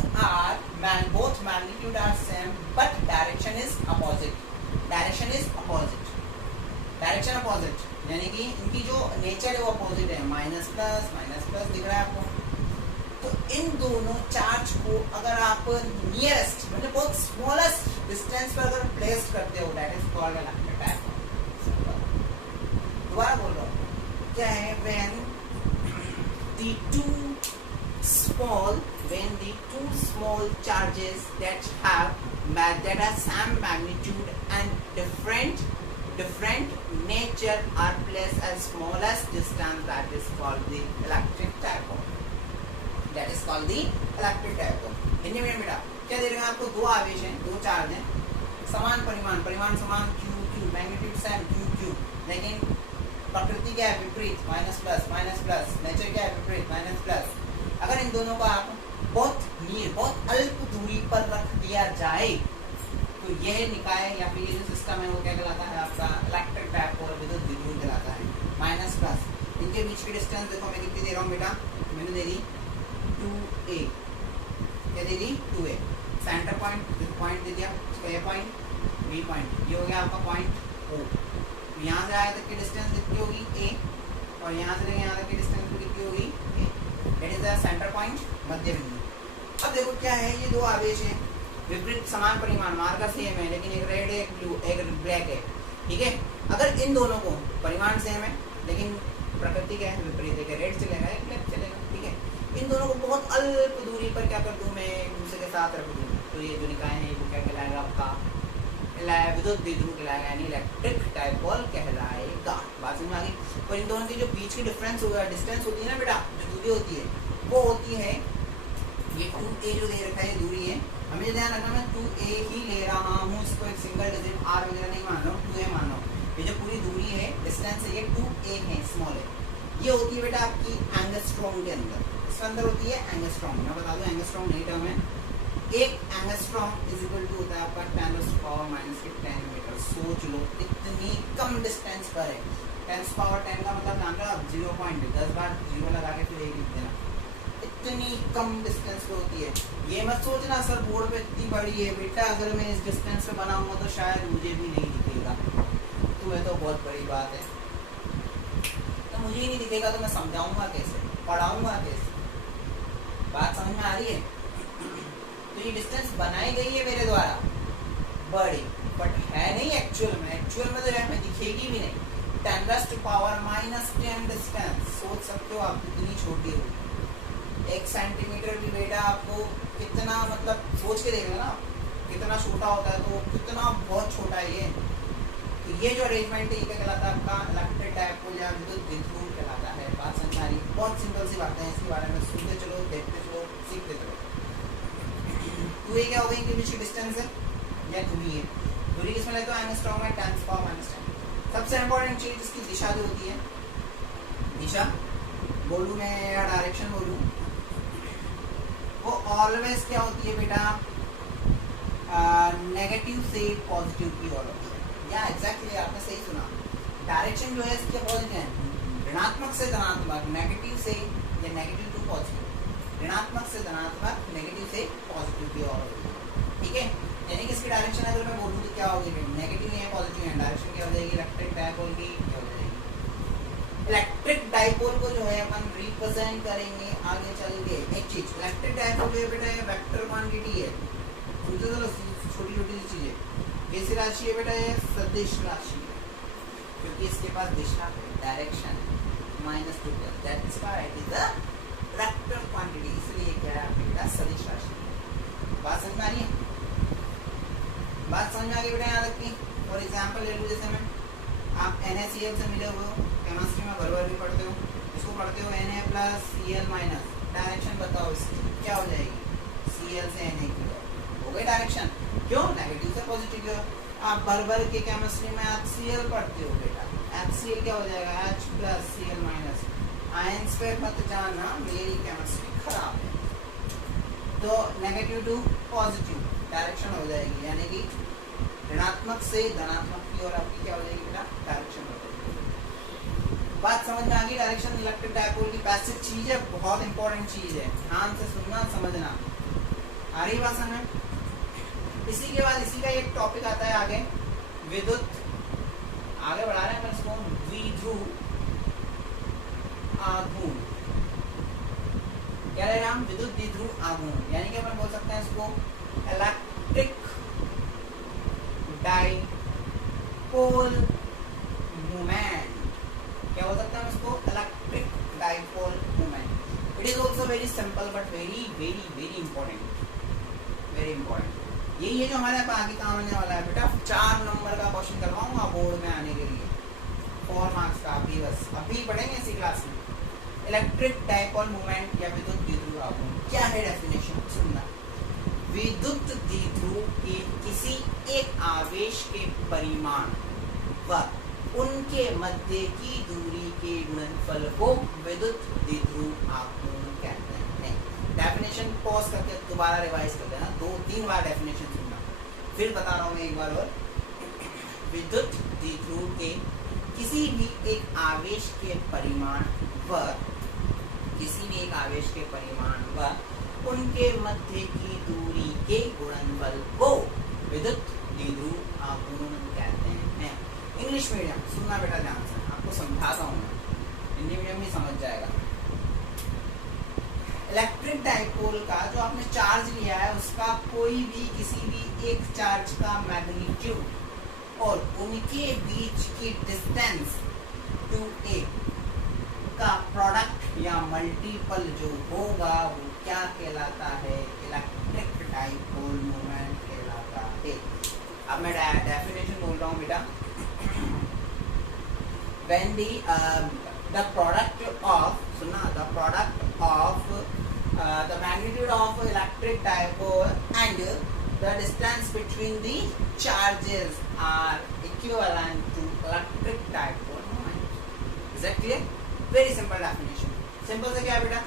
magnitude are same but direction is opposite. Direction opposite यानी कि इनकी जो नेचर है वो अपोजिट है, माइनस प्लस दिख रहा है आपको। तो इन दोनों चार्ज को अगर आप नियरेस्ट मतलब बहुत स्मॉलेस्ट डिस्टेंस पर अगर प्लेस करते हो, that is called electric dipole. दोबारा बोल रहा हूँ, क्या है? when the two small charges that are same magnitude and different nature are placed at smallest distance, that is called the electric dipole. Hindi में बेटा क्या दे रहे हैं आपको? दो आवेश हैं, दो चार्ज हैं, समान परिमाण समान, q मैग्नीट्यूड सेम q, लेकिन प्रकृति क्या है? विपरीत, माइनस प्लस, नेचर क्या है? विपरीत, माइनस प्लस। अगर इन दोनों को आप बहुत अल्प दूरी पर रख दिया जाए तो यह निकाय या फिर ये जो सिस्टम है वो क्या कहलाता है? आपका इलेक्ट्रिक डाइपोल विद्युत द्विध्रुव कहलाता है। माइनस प्लस इनके बीच की डिस्टेंस देखो मैं कितनी दे रहा हूँ बेटा, मैंने दे दी 2a, क्या दे दी? 2a। सेंटर पॉइंट दे दिया, ए पॉइंट, बी पॉइंट, ये हो गया आपका पॉइंट O। यहाँ से आगे तक की डिस्टेंस कितनी होगी? a, और यहाँ से लेके यहाँ तक की डिस्टेंस कितनी होगी? a। That is the centre point, मध्य बिंदु। अब देखो क्या है, ये दो आवेश हैं, विपरीत समान परिमाण, मार्कर सेम है, लेकिन एक रेड है, एक ब्लू, एक ब्लैक है, ठीक है। अगर इन दोनों को परिमाण सेम है लेकिन प्रकृति क्या है? विपरीत है, रेड चलेगा एक ब्लैक चलेगा, ठीक है। इन दोनों को बहुत अल्प दूरी पर क्या कर दूं मैं? एक दूसरे के साथ रख दूं, तो ये जो निकाय है वो क्या कहलाएगा? आपका विद्युत द्विध्रुव कहलाएगा, यानी इलेक्ट्रिक डाइपोल कहलाएगा। बात समझ में आ गई? और इन दोनों की जो बीच की डिस्टेंस होती है ना बेटा, जो दूरी होती है वो होती है ये 2a जो दे रखा है, ये दूरी है। हमें ध्यान रखना, मैं 2a ही ले रहा हूँ, इसको एक सिंगल डिजिट r वगैरह नहीं मान रहा हूँ, 2a मान रहा डिस्टेंस है ये 2a है, स्मॉल है, ये होती है बेटा आपकी एंगस्ट्रॉम के अंदर, इसके अंदर होती है एंगस्ट्रॉम। मैं बता दूं एंगस्ट्रॉम नहीं टर्म है, एक एंगस्ट्रॉम इज इक्वल टू होता है आपका 10⁻⁻10 मीटर। सोच लो इतनी कम डिस्टेंस पर है, 10⁻10 का मतलब जान रहे हो आप, 0.10 बार जीरो लगा के फिर एक लिख देना, इतनी कम डिस्टेंस पे होती है। ये मत सोचना सर बोर्ड पे इतनी बड़ी है, बेटा अगर मैं इस डिस्टेंस पे बनाऊंगा तो शायद मुझे भी नहीं दिखेगा, तुम्हें तो बहुत बड़ी बात है, तो मुझे ही नहीं दिखेगा तो मैं समझाऊंगा कैसे, पढ़ाऊंगा कैसे, बात समझ में आ रही है। तो ये डिस्टेंस बनाई गई है मेरे द्वारा बड़ी, बट है नहीं एक्चुअल में, एक्चुअल में तो हमें दिखेगी भी नहीं। 10⁻⁻10 डिस्टेंस सोच सकते हो आप कितनी छोटी होगी, 1 सेंटीमीटर भी बेटा आपको कितना, मतलब सोच के देख लेना कितना छोटा होता है, तो कितना बहुत छोटा है ये। तो ये जो अरेंजमेंट है ये क्या कहलाता है आपका इलेक्ट्रिक डायपोल या विद्युत द्विध्रुव कहलाता है। बात समझ आ रही, बहुत सिंपल सी बातें हैं, इसके बारे में सुनते चलो, देखते चलो, सीखते चलो। तो ये क्या हो गई, इनके बीच की डिस्टेंस है या दूरी है, दूरी किसमें लेते हो एंगस्ट्रॉम में 10⁻⁻10। सबसे इम्पोर्टेंट चीज इसकी दिशा जो होती है, दिशा बोलूँ मैं या डायरेक्शन बोलूँ, वो ऑलवेज क्या होती है बेटा, नेगेटिव से पॉजिटिव की ओर होती है। या एग्जैक्टली आपने सही सुना, डायरेक्शन जो है इसके अपोजिट है, ऋणात्मक से धनात्मक, नेगेटिव से या नेगेटिव टू पॉजिटिव, ऋणात्मक से धनात्मक, नेगेटिव से पॉजिटिव की ओर होती है, ठीक है। यानी कि इसकी डायरेक्शन अगर मैं बोलूँ तो क्या होगी, नेगेटिव है पॉजिटिव है, डायरेक्शन क्या हो जाएगी, इलेक्ट्रिक डायपोल की क्या हो जाएगी। इलेक्ट्रिक डायपोल को जो है अपन रिप्रेजेंट करेंगे आगे चल के। एक चीज इलेक्ट्रिक डायपोल जो है बेटा ये वेक्टर क्वांटिटी है, सोचो चलो छोटी छोटी सी चीजें, कैसी राशि है बेटा ये सदिश राशि है, क्योंकि इसके पास दिशा direction -2 that's why it is a vector quantity, इसलिए क्या है बेटा सदिश राशि। बात समझ में आ रही है, बात समझ में आ गई बेटा यहाँ तक की। फॉर एग्जाम्पल ले लो, जैसे मैं आप NaCl से मिले हुए हो, केमिस्ट्री में भर भी पढ़ते हो, इसको पढ़ते हो Na+Cl-, डायरेक्शन बताओ इसकी क्या हो जाएगी, Cl से Na की हो गई डायरेक्शन, क्यों नेगेटिव से पॉजिटिव की ओर। आप भर के केमिस्ट्री में HCl पढ़ते हो बेटा, HCl क्या हो जाएगा H+Cl-, आयंस पे मत जाना, मेरी केमिस्ट्री खराब है, तो नेगेटिव टू पॉजिटिव डायरेक्शन हो जाएगी, यानी कि ऋणात्मक से धनात्मक की ओर आपकी क्या हो जाएगी बेटा, डायरेक्शन हो जाएगी। बात समझ में आ गई, डायरेक्शन इलेक्ट्रिक डायपोल की पैसिव चीज है, बहुत इंपॉर्टेंट चीज है, ध्यान से सुनना समझना, आ रही बात समझ में। इसी के बाद इसी का एक टॉपिक आता है आगे, विद्युत, आगे बढ़ा रहे हैं इसको, द्विध्रुव आघूर्ण, क्या रहेगा, विद्युत द्विध्रुव आघूर्ण, यानी कि अपन बोल सकते हैं इसको इलेक्ट्रिक डाइपोल मोमेंट, क्या हो सकता है इसको, electric dipole moment. It is also very simple but very very very important, very important. यही है जो हमारे आगे काम आने वाला है बेटा, 4 नंबर का क्वेश्चन करवाऊंगा बोर्ड में आने के लिए, 4 मार्क्स का, अभी बस अभी पढ़ेंगे इसी क्लास में। इलेक्ट्रिक डाइपोल मोमेंट या विद्युत द्विध्रुव आघूर्ण क्या है, डेफिनेशन सुनना, विद्युत द्विध्रुव के किसी एक आवेश के परिमाण व उनके मध्य की दूरी के गुणनफल को विद्युत द्विध्रुव आघूर्ण कहते हैं। डेफिनेशन पॉज करके दोबारा रिवाइज कर देना, 2-3 बार डेफिनेशन सुनना, फिर बता रहा हूँ मैं एक बार और। विद्युत द्विध्रुव के किसी भी एक आवेश के परिमाण व किसी भी एक आवेश के परिमाण व उनके मध्य की दूरी के गुणनफल को विद्युत द्विध्रुव आघूर्ण कहते हैं। इंग्लिश मीडियम सुनना बेटा ध्यान से, आपको समझाता हूँ मैं, हिंदी मीडियम भी समझ जाएगा। इलेक्ट्रिक डाइपोल का जो आपने चार्ज लिया है उसका कोई भी किसी भी एक चार्ज का मैग्नीट्यूड और उनके बीच की डिस्टेंस 2a का प्रोडक्ट या मल्टीपल जो होगा वो क्या कहलाता है, इलेक्ट्रिक डाइपोल मोमेंट कहलाता है। अब मैं डेफिनेशन बोल रहा हूँ बेटा, when the product of, सुना, the product of the magnitude of electric dipole and the distance between the charges are equivalent to electric dipole moment, is that clear? Very simple definition. Simple से क्या है बेटा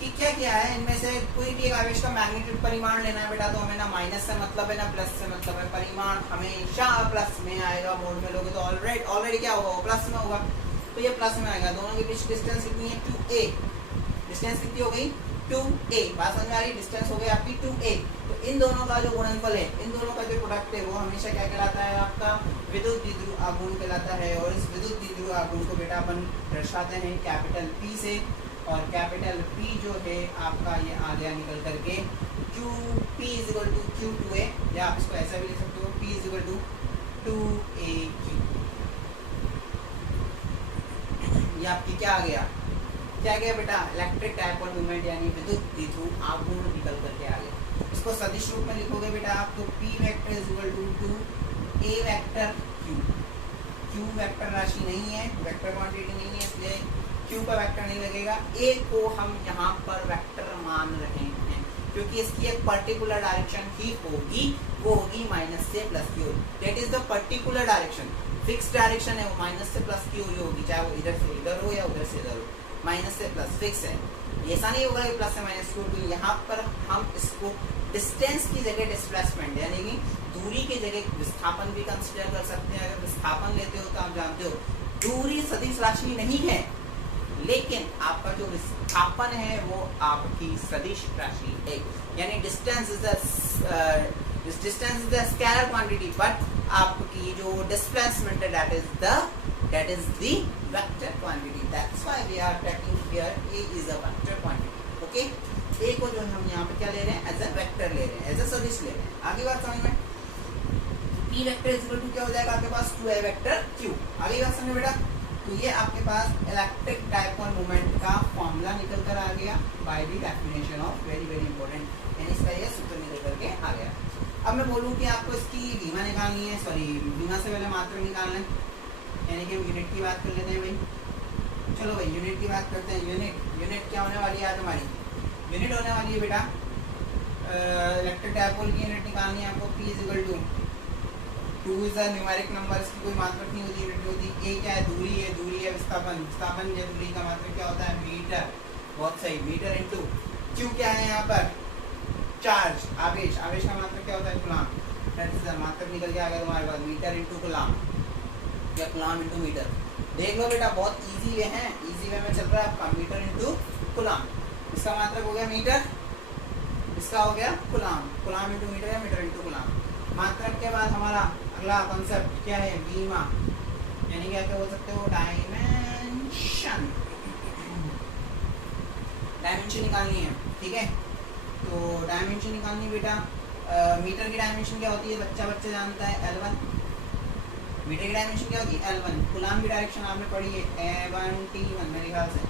कि क्या किया है, इनमें से कोई भी एक आवेश का मैग्नीट्यूड परिमाण लेना है बेटा, तो हमें ना माइनस से मतलब है ना प्लस से मतलब है। परिमाण हमेशा प्लस में आएगा, मोड में लोगे तो ऑलरेडी क्या होगा, प्लस में होगा, तो ये प्लस में आएगा। दोनों के बीच डिस्टेंस कितनी है, 2a। डिस्टेंस कितनी हो गई, 2a। बात समझ में आ रही? डिस्टेंस हो गई आपकी 2a। तो इन दोनों का जो गुणनफल है, इन दोनों का जो प्रोडक्ट है, वो हमेशा क्या कहलाता है, आपका विद्युत द्विध्रुव आघूर्ण कहलाता है। और इस विद्युत द्विध्रुव आघूर्ण को बेटा अपन दर्शाते हैं कैपिटल P से, और कैपिटल P जो है आपका ये आ गया निकल करके P इक्वल टू Q2a, या आप इसको ऐसा भी लिख सकते हो, P इक्वल टू 2aq। ये आपकी क्या आ गया, क्या गया बेटा, इलेक्ट्रिक डायपोल मोमेंट यानी विद्युत द्विध्रुव आघूर्ण निकल करके आ गया। इसको सदिश रूप में लिखोगे बेटा आप, तो P vector is equal to A vector Q vector राशि नहीं है, वेक्टर क्वांटिटी नहीं है, इसलिए Q का वेक्टर नहीं लगेगा। A को हम यहाँ पर वेक्टर मान रहे हैं क्योंकि इसकी एक पर्टिकुलर डायरेक्शन ही होगी, वो होगी माइनस से प्लस की ओर। That is the particular direction. Fix direction है वो माइनस से प्लस की ओर होगी, चाहे वो इधर से इधर हो या उधर से इधर हो। माइनस से प्लस फिक्स है, ऐसा नहीं होगा कि प्लस से माइनस की ओर। तो यहाँ पर हम इसको डिस्टेंस की जगह डिस्प्लेसमेंट यानी कि दूरी की जगह विस्थापन भी कंसिडर कर सकते हैं। अगर विस्थापन लेते हो तो आप जानते हो दूरी सदिश राशि नहीं है, लेकिन आपका जो विस्थापन है वो आपकी सदिश राशि है। यानी distance is the scalar quantity, but आपकी जो डिस्प्लेसमेंट है that is the vector quantity. That's why we are taking here A is a vector quantity. Okay? A को जो हम यहाँ पे क्या ले रहे हैं, एज अ वेक्टर ले रहे हैं, एज अ सदिश ले रहे हैं। आगे बात समझ में, P vector is equal to क्या हो जाएगा आपके पास, 2A वेक्टर Q। आगे बात समझ बेटा, तो ये आपके पास इलेक्ट्रिक डायपोल मोमेंट का फॉर्मूला निकल कर आ गया by the definition of very important, यानी इसका ये सूत्र निकल करके आ गया। अब मैं बोलूँ कि आपको इसकी बीमा निकालनी है, सॉरी बीमा से पहले मात्रक निकालना है, यानी कि हम यूनिट की बात कर लेते हैं भाई। चलो भाई यूनिट की बात करते हैं। यूनिट क्या होने वाली है आज हमारी, यूनिट होने वाली है बेटा इलेक्ट्रिक डायपोल की यूनिट निकालनी है आपको। P is equal to 2 is a numeric number, इसकी कोई मात्रक नहीं होती, यूनिट होती। A क्या है, दूरी है विस्थापन या दूरी का मात्रक क्या होता है, मीटर। बहुत सही, मीटर इनटू Q क्या है यहाँ पर, चार्ज, आवेश का मात्रक क्या होता है, कूलाम। दैट इज द मात्रक निकल के आ गया तुम्हारे पास, मीटर इनटू कूलाम या कूलाम इनटू मीटर। देख लो बेटा बहुत इजी वे है, इजी वे में चल रहा है आपका, मीटर इनटू कूलाम। इसका मात्रक हो गया मीटर, इसका हो गया कूलाम इनटू मीटर या मीटर इनटू कूलाम। मात्रक के बाद हमारा अगला कॉन्सेप्ट क्या है, बीमा, यानी क्या बोल सकते हो, डायमेंशन निकालनी है। ठीक है, तो डायमेंशन निकालनी बेटा, मीटर की डायमेंशन क्या होती है, बच्चा जानता है, L1। मीटर की डायमेंशन क्या होती है, L1। कूलाम की डायरेक्शन आपने पढ़ी है, A1T1 मेरे ख्याल से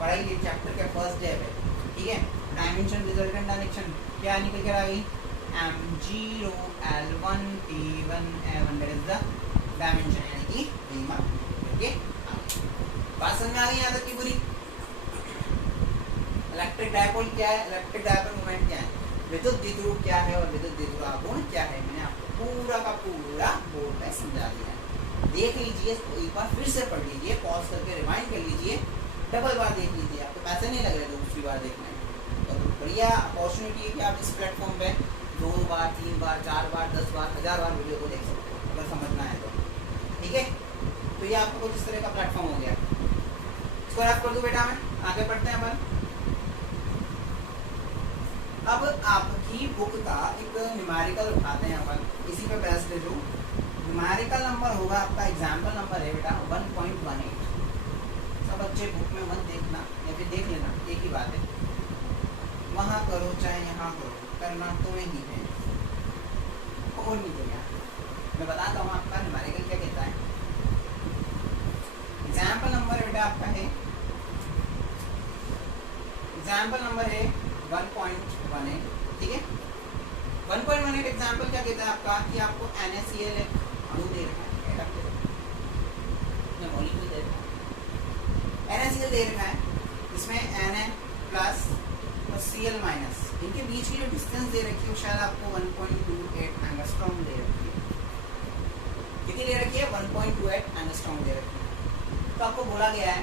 पढ़ाई है, चैप्टर के फर्स्ट डे पे। ठीक है, डायमेंशन रिजल्टेंट डायरेक्शन क्या निकल कर आ गई, M0 L1 T1 A1, that is the dimension यानी कि बीमा। ओके, बात समझ में आ गई यहाँ तक की पूरी। इलेक्ट्रिक डायपोल क्या है, इलेक्ट्रिक डायपोल मोमेंट क्या है, विद्युत द्विध्रुव क्या है और विद्युत द्विध्रुव आघूर्ण क्या है, मैंने आपको पूरा का पूरा बोर्ड में समझा दिया है। देख लीजिए, एक बार फिर से पढ़ लीजिए, पॉज करके रिमाइंड कर लीजिए, डबल बार देख लीजिए, आपको पैसे नहीं लग रहे तो दूसरी बार देखना है। तो बढ़िया अपॉर्चुनिटी है कि आप इस प्लेटफॉर्म पे 2 बार 3 बार 4 बार 10 बार 1000 बार वीडियो को देख सकते हो अगर समझना है तो। ठीक है, तो ये आपको कुछ इस तरह का प्लेटफॉर्म हो गया। इसको रफ कर दूं बेटा, मैं आगे पढ़ते हैं अपन। अब आपकी बुक का एक न्यूमेरिकल उठाते हैं अपन, इसी पे बेस दे दो। न्यूमेरिकल नंबर होगा आपका, एग्जाम्पल नंबर है बेटा 1.18। सब बच्चे बुक में मत देखना या फिर देख लेना, एक ही बात है, वहाँ करो चाहे यहाँ करो, करना तुम्हें ही है और नहीं तो क्या। मैं बताता हूँ आपका न्यूमेरिकल क्या कहता है। एग्जाम्पल नंबर बेटा आपका है, एग्जाम्पल नंबर है 1.18। ठीक है, 1.18 एग्जाम्पल क्या कहता है आपका कि आपको NaCl अणु दे रखा है, मॉलिक्यूल दे रखा है, NaCl दे रखा है, इसमें Na प्लस और Cl माइनस, इनके बीच की जो डिस्टेंस दे रखी है वो शायद आपको 1.28 एंगस्ट्रॉम दे रखी है। कितनी दे रखी है, 1.28 एंगस्ट्रॉम दे रखी है। तो आपको बोला गया है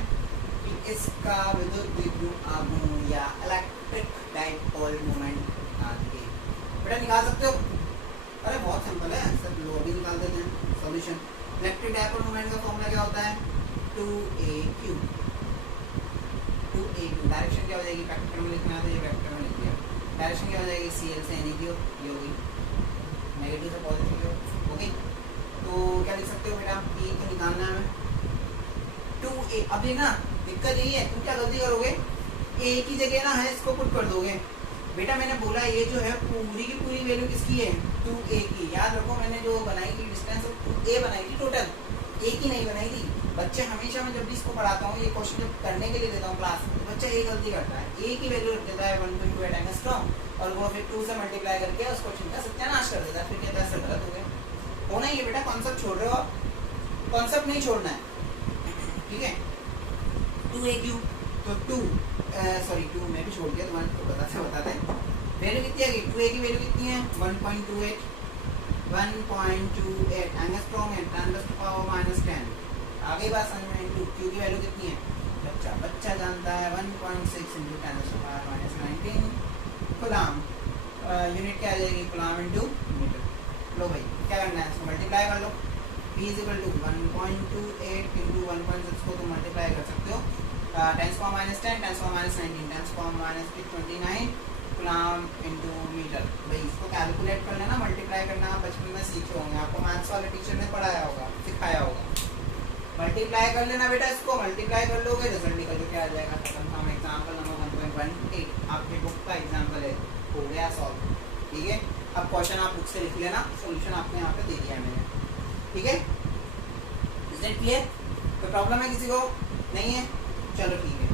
कि इसका विद्युत द्विध्रुव आघूर्ण या इलेक्ट्रिक डाइपोल मोमेंट आदि बेटा निकाल सकते हो। अरे बहुत सिंपल है, सब लोग भी निकाल देते हैं सॉल्यूशन। इलेक्ट्रिक डाइपोल मोमेंट का फॉर्मूला क्या होता है? 2AQ। 2AQ डायरेक्शन क्या हो जाएगी? वेक्टर में लिखना है तो ये वेक्टर में लिख दिया। डायरेक्शन क्या हो जाएगी? CL से NEQ ये होगी, नेगेटिव से पॉजिटिव। ओके, तो क्या लिख सकते हो बेटा? E को निकालना है हमें 2A। अब ये ना दिक्कत यही है, तुम क्या गलती करोगे? A की जगह ना है इसको पुट कर दोगे। बेटा मैंने बोला ये जो है पूरी की पूरी वैल्यू किसकी है? 2A की। याद रखो मैंने जो बनाई थी डिस्टेंस 2A बनाई थी टोटल, A की नहीं बनाई थी। बच्चे हमेशा मैं जब भी इसको पढ़ाता हूँ, ये क्वेश्चन जब करने के लिए देता हूँ क्लास में, तो बच्चा ये गलती करता है, A की वैल्यू रख देता है 1.28 एंगस्ट्रॉम और वो फिर 2 से मल्टीप्लाई करके उस क्वेश्चन का सत्यानाश कर देता है। फिर कहता है सर गलत हो गया। होना ही है बेटा, कॉन्सेप्ट छोड़ रहे हो आप, कॉन्सेप्ट नहीं छोड़ना है, ठीक है। 2AQ तो 2 मैं भी छोड़ दिया तुम्हारे को बताते वैल्यू कितनी आ गई? 2A की वैल्यू कितनी है? 1.28 एंगस्ट्रॉम है 10⁻⁻10। आगे बात समझ में। Q की वैल्यू कितनी है? बच्चा जानता है 1.6 × 10⁻⁻19 कूलाम। यूनिट क्या आ जाएगी? Coulomb into metre. लो भाई क्या करना है? इसको मल्टीप्लाई कर लो। P = 1.28 × 1.6 को तुम मल्टीप्लाई कर सकते हो 10⁻10 10⁻19 10⁻29 कूलाम इनटू मीटर। भाई इसको कैलकुलेट कर लेना, मल्टीप्लाई करना आप बचपन में सीखे होंगे, आपको मैथ्स वाले टीचर ने पढ़ाया होगा, सिखाया होगा। मल्टीप्लाई कर लेना बेटा, इसको मल्टीप्लाई कर लोगे रिजल्ट निकल के क्या आ जाएगा? खत्म। एग्जाम्पल नंबर 1.18 आपके बुक का एग्जाम्पल है, हो गया सॉल्व। ठीक है, अब क्वेश्चन आप बुक से लिख लेना, सोल्यूशन आपने यहाँ पे दे दिया है मैंने। ठीक है, इज दैट क्लियर? कोई प्रॉब्लम है किसी को? नहीं है? चलो ठीक है,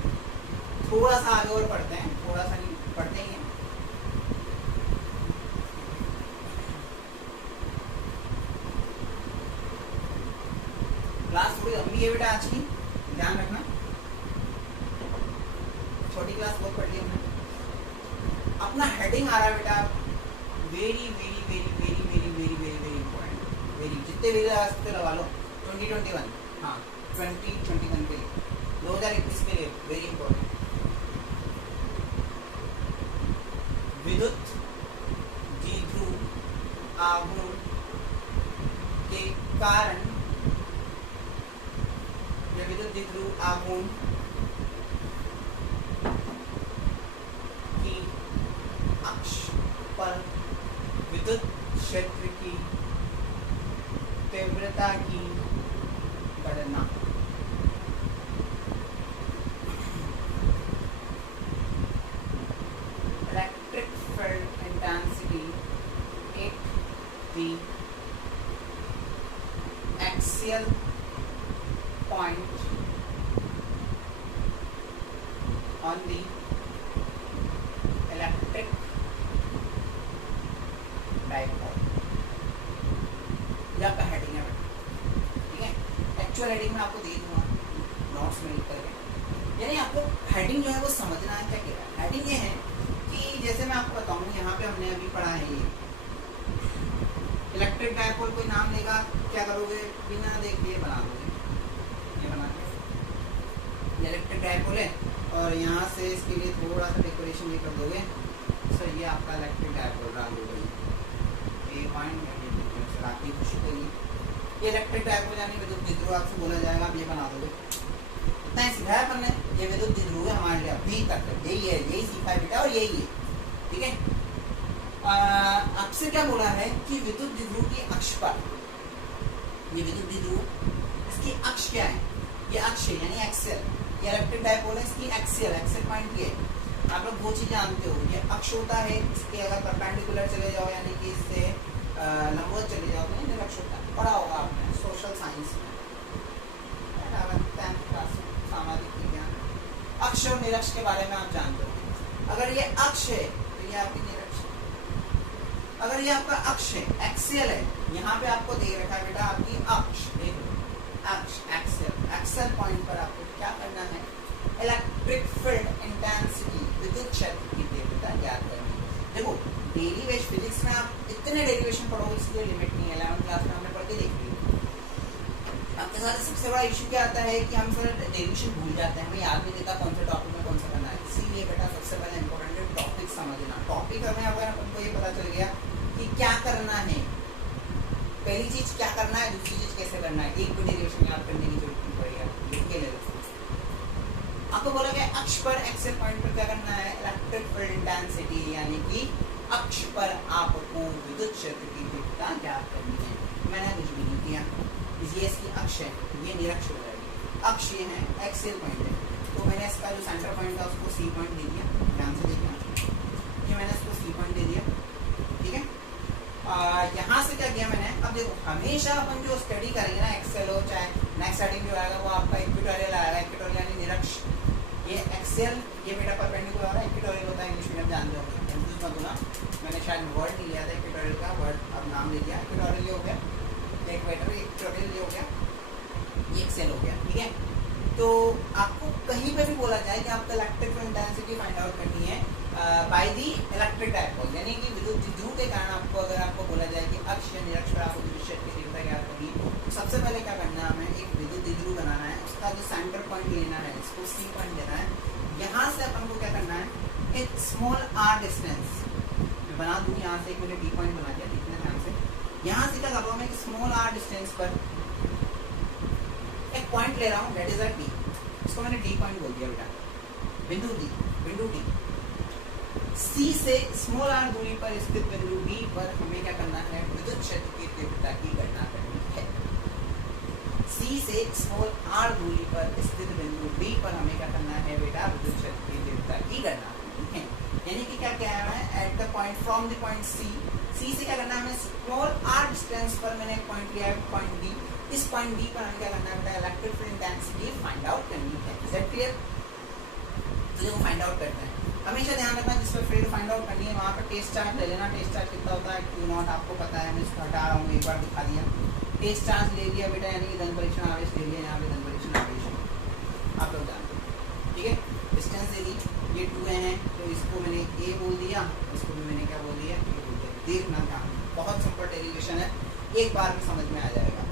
थोड़ा सा आगे और पढ़ते हैं, थोड़ा सा नहीं पढ़ते ही हैं। क्लास थोड़ी लंबी है बेटा आज की, ध्यान रखना। छोटी क्लास बहुत पढ़ ली हमने। अपना हेडिंग आ रहा है बेटा, very very very very very very very very important. Very जितने वेरी लगा सकते लगा लो। 2021 हाँ 2021 के लिए, 2021 के लिए वेरी इंपॉर्टेंट। विद्युत द्विध्रुव आघूर्ण के कारण विद्युत द्विध्रुव आघूर्ण की अक्ष पर विद्युत क्षेत्र की तीव्रता की गणना। Electric field intensity at the axial point on the electric dipole। ये आपका हेडिंग है बेटा, ठीक है। एक्चुअल हेडिंग में आपको दे दूंगा नोट्स में लिख करके, यानी आपको हेडिंग जो है वो समझना है क्या कह रहा है। हेडिंग ये है कि जैसे मैं आपको बताऊँ, यहाँ पे हमने अभी पढ़ा है ये इलेक्ट्रिक डाइपोल। कोई नाम लेगा, क्या करोगे? बिना देखे बना दोगे। इलेक्ट्रिक डाइपोल है और यहाँ से इसके लिए थोड़ा सा डेकोरेशन ये कर दोगे। सर ये आपका इलेक्ट्रिक डाइपोल रहा होगा, ये पॉइंट आपकी खुशी होगी। ये इलेक्ट्रिक डाइपोल यानी विद्युत द्विध्रुव आपसे बोला जाएगा, आप ये बना दोगे। इतना ही सीखा है अपन ने, ये विद्युत द्विध्रुव है हमारे लिए अभी तक, यही है, यही सीखा है बेटा और यही है। ठीक है, आपसे क्या बोला है कि विद्युत द्विध्रुव की अक्ष पर, ये विद्युत द्विध्रुव इसकी अक्ष क्या है? ये अक्ष है यानी एक्सेल। ये इलेक्ट्रिक डाइपोल है, इसकी एक्सियल पॉइंट ये है। आप लोग वो चीज जानते हो, ये अक्ष होता है, इसके अगर परपेंडिकुलर चले जाओ यानी कि इससे लंबवत चले जाओ तो ये अक्ष होता है। पढ़ा होगा आपने सोशल साइंस में, 10th क्लास में, सामाजिक विज्ञान। अक्ष और निरक्ष के बारे में आप जानते हो। अगर ये अक्ष है तो ये आपकी निरक्ष है। अगर ये आपका अक्ष है, एक्सियल है, यहाँ पे आपको दे रखा है बेटा आपकी अक्ष, देख लो अक्ष एक्सेल पॉइंट पर आपको क्या करना है? इलेक्ट्रिक फील्ड इंटेंसिटी विद्युत क्षेत्र की तीव्रता ज्ञात करनी। देखो डेरिवेशन फिजिक्स में आप इतने डेरिवेशन पढ़ोगे इसकी लिमिट नहीं है, 11th क्लास में हमने पढ़ के देख ली। आपके साथ सबसे बड़ा इशू क्या आता है कि हम सर डेरिवेशन भूल जाते हैं, हमें याद नहीं रहता कौन सा टॉपिक में कौन सा करना है। इसीलिए बेटा सबसे पहले इंपॉर्टेंट है टॉपिक समझना। टॉपिक हमें अगर हमको ये पता चल गया कि क्या करना है, पहली चीज क्या करना है, दूसरी चीज कैसे करना है, एक भी डेरिवेशन याद करने की जरूरत नहीं पड़ेगी। लिख के ले लो। आपको बोला गया अक्ष पर एक्सेल पॉइंट पर क्या करना है, इलेक्ट्रिक फील्ड इंटेंसिटी यानी कि अक्ष पर आपको विद्युत क्षेत्र की तीव्रता ज्ञात करनी है। मैंने कुछ भी नहीं किया, ये इसकी अक्ष है, ये निरक्ष हो जाएगी। अक्ष ये है, एक्सेल पॉइंट है, तो मैंने इसका जो सेंटर पॉइंट था उसको सी पॉइंट दे दिया। ध्यान से देखना, ये मैंने इसको सी पॉइंट दे दिया, ठीक है। यहाँ से क्या किया मैंने, अब देखो हमेशा अपन जो स्टडी करेंगे ना, एक्सेल हो चाहे नेक्स्ट स्टार्टिंग जो आएगा वो आपका इक्वेटोरियल आएगा। इक्वेटोरियल यानी निरक्ष, ये एक्सेल ये बेटा परपेंडिकुलर होता है, इक्वेटोरियल होता है, इंग्लिश मीडियम जानते होंगे, कंफ्यूज मत होना। मैंने शायद वर्ड नहीं लिया था इक्वेटोरियल का, वर्ड अब नाम ले दिया। इक्वेटोरियल हो गया, इक्वेटर इक्वेटोरियल हो गया, ये एक्सेल हो गया, ठीक है। तो आपको कहीं पे भी बोला जाए कि आपको electric field intensity find out करनी है बाय दी इलेक्ट्रिक डायपोल, यानी कि विद्युत द्विध्रुव के कारण आपको अगर आपको बोला जाए कि अक्ष या निरक्ष पर आपको विद्युत क्षेत्र की तीव्रता ज्ञात करनी है, तो सबसे पहले क्या करना है, हमें एक विद्युत द्विध्रुव बनाना है, उसका जो सेंटर पॉइंट लेना है, इसको सी पॉइंट लेना है। यहाँ से अपन को क्या करना है, एक स्मॉल आर डिस्टेंस बना दूँ, यहाँ से एक मैंने डी पॉइंट बना दिया, देखना ध्यान से। यहाँ से क्या कर रहा हूँ मैं, एक स्मॉल आर डिस्टेंस पर एक पॉइंट ले रहा हूँ, दैट इज अ डी, इसको मैंने डी पॉइंट बोल दिया बेटा, बिंदु डी, बिंदु डी। सी से स्मॉल आर दूरी पर स्थित बिंदु डी पर हमें क्या करना है, विद्युत क्षेत्र की तीव्रता की गणना करनी है। सी से स्मॉल आर दूरी पर स्थित बिंदु डी पर हमें क्या करना है बेटा, विद्युत क्षेत्र की तीव्रता की गणना करनी है। यानी कि क्या कह रहा है, at the point from the point C, C से क्या करना है, हमें स्मॉल आर डिस्टेंस पर मैंने एक पॉइंट लिया है, पॉइंट डी। इस पॉइंट डी पर हमें क्या करना है बेटा, electric field intensity find out करनी है। Is that clear? तो वो फाइंड आउट करते हैं, हमेशा ध्यान रखना जिस पर फील्ड फाइंड आउट करनी है वहाँ पर टेस्ट चार्ज ले लेना। टेस्ट चार्ज कितना होता है, क्यू नॉट आपको पता है, मैं इसको हटा रहा हूँ, एक बार दिखा दिया। टेस्ट चार्ज ले लिया बेटा, यानी कि धन परीक्षण आवेश ले लिया, यहाँ पे धन परीक्षण आवेश आप लोग जानते हो, ठीक है। डिस्टेंस दे दी, ये 2 है, तो इसको मैंने ए बोल दिया, इसको भी मैंने क्या बोल दिया, ए बोल दिया। देखना ध्यान, बहुत सिंपल डेरिवेशन है, एक बार में समझ में आ जाएगा,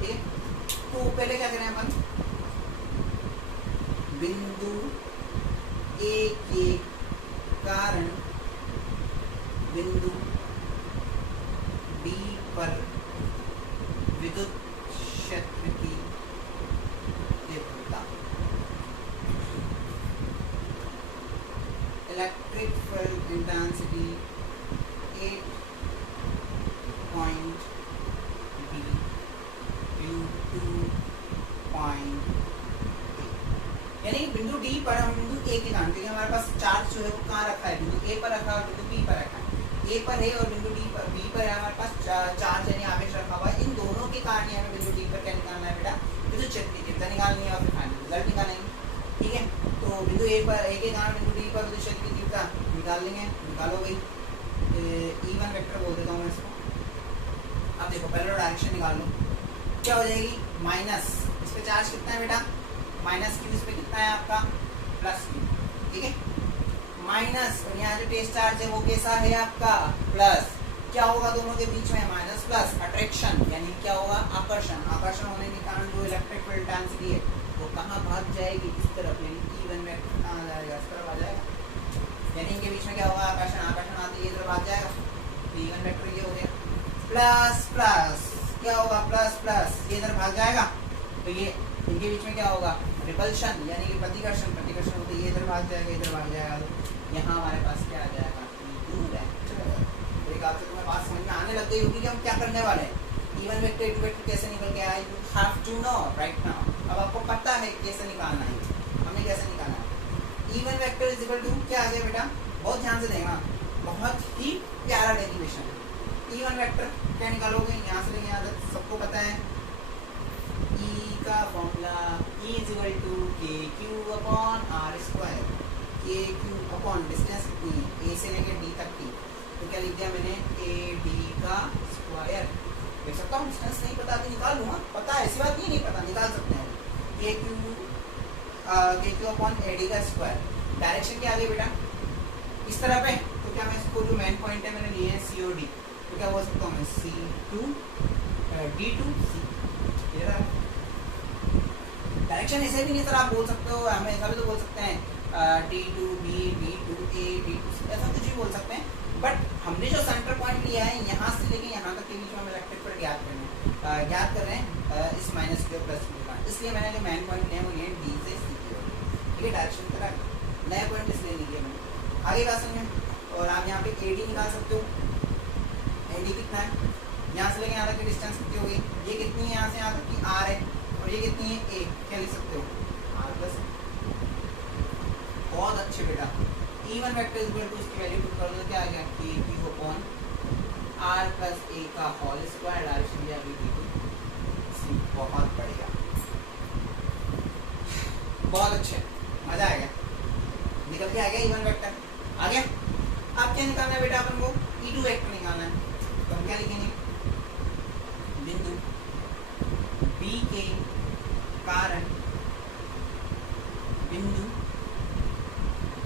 ठीक है। तो पहले क्या करें अपन, बिंदु ए के कारण बिंदु डी पर विद्युत क्षेत्र की तीव्रता, electric field intensity 8 point be due 2 यानी कि बिंदु डी पर हम बिंदु ए के कारण, क्योंकि हमारे पास चार्ज जो है वो कहाँ रखा है, बिंदु ए पर रखा है और बिंदु बी पर रखा है। ए पर है और बिंदु डी पर बी पर है, हमारे पास चार्ज यानी आवेश रखा हुआ है। इन दोनों के कारण हमें बिंदु डी पर क्या निकालना है बेटा, विद्युत क्षेत्र की तीव्रता निकालनी है और फिर फाइनल रिजल्ट निकालेंगे, ठीक है। तो बिंदु ए पर, ए के कारण बिंदु डी पर विद्युत क्षेत्र की तीव्रता निकाल लेंगे, निकालो भाई। E1 वेक्टर बोल देता हूँ मैं इसको। अब देखो पहले डायरेक्शन निकाल लो, क्या हो जाएगी, माइनस, इस पे चार्ज कितना है बेटा, माइनस क्यू, इस पे कितना है आपका, प्लस क्यू, ठीक है। माइनस, और यहाँ जो टेस्ट चार्ज है वो कैसा है आपका, प्लस। क्या होगा दोनों के बीच में, माइनस प्लस, अट्रैक्शन यानी क्या होगा, आकर्षण। आकर्षण होने के कारण जो इलेक्ट्रिक फील्ड इंटेंसिटी है वो कहाँ भाग जाएगी, इस तरफ, यानी E1 वेक्टर कहाँ आ जाएगा, इस तरफ आ जाएगा। यानी इनके बीच में क्या होगा, आकर्षण, आकर्षण आते ही इधर भाग जाएगा, E1 वेक्टर ये हो गया। प्लस प्लस क्या होगा, प्लस प्लस ये इधर भाग जाएगा, तो ये इनके बीच में क्या होगा, रिपल्शन यानी कि प्रतिकर्षण, प्रतिकर्षण होता है, ये इधर भाग जाएगा, इधर भाग जाएगा, तो यहाँ हमारे पास क्या आ जाएगा, एक बात से तुम्हें बात समझ में आने लग गई होगी कि हम क्या करने वाले हैं। E1 वेक्टर E2 वेक्टर कैसे निकल के आया, you have to know right now. अब आपको पता है कैसे निकालना है, हमें कैसे निकालना है। E1 vector is equal to क्या आ गया बेटा, बहुत ध्यान से देखना, बहुत ही प्यारा डेरिवेशन है। E1 वेक्टर क्या निकालोगे, यहाँ से लेंगे, यहाँ तक सबको पता है। E का formula E is equal to KQ/R², KQ upon distance कितनी है, A से लेके D तक की, तो क्या लिख दिया मैंने, AD का स्क्वायर। देख सकता हूँ डिस्टेंस नहीं पता अभी निकाल लूँगा, पता है ऐसी बात नहीं पता, निकाल सकते हैं। KQ अपॉन AD का स्क्वायर। डायरेक्शन क्या आ गई बेटा, इस तरह पे, तो क्या मैं इसको जो मेन पॉइंट है मैंने लिए हैं C और D, तो क्या बोल सकता हूँ मैं, C2 D2 C, डायरेक्शन ऐसे भी नहीं सर, आप बोल सकते हो, हमें ऐसा भी तो बोल सकते हैं D2B, D2A, D2C, ऐसा कुछ भी बोल सकते हैं। बट हमने जो सेंटर पॉइंट लिया है यहाँ से लेके यहाँ तक के बीच में हम इलेक्ट्रिक फील्ड ज्ञात कर रहे हैं इस माइनस के प्लस के, इसलिए मैंने जो मेन पॉइंट लिया है वो ये D से C की ओर, ठीक है। डायरेक्शन का नया पॉइंट इसलिए नहीं लिया मैंने। आगे बात समझें। और आप यहाँ पे AD निकाल सकते हो। AD कितना है, यहाँ से लेके यहाँ तक की डिस्टेंस कितनी होगी, ये कितनी है यहाँ से यहाँ तक की R है, और ये कितनी है A, क्या लिख सकते हो R+। बहुत अच्छे बेटा। E1 vector is equal to उसकी वैल्यू पुट कर दो, क्या आ गया KQ अपॉन R+A का होल स्क्वायर, डायरेक्शन भी आ गई D2C। बहुत बढ़िया, बहुत अच्छे, मजा आ गया, निकल के आ गया E1 वेक्टर आ गया। अब क्या निकालना है बेटा अपन को, E2 वेक्टर निकालना है। तो हम क्या लिखेंगे, बिंदु B के कारण बिंदु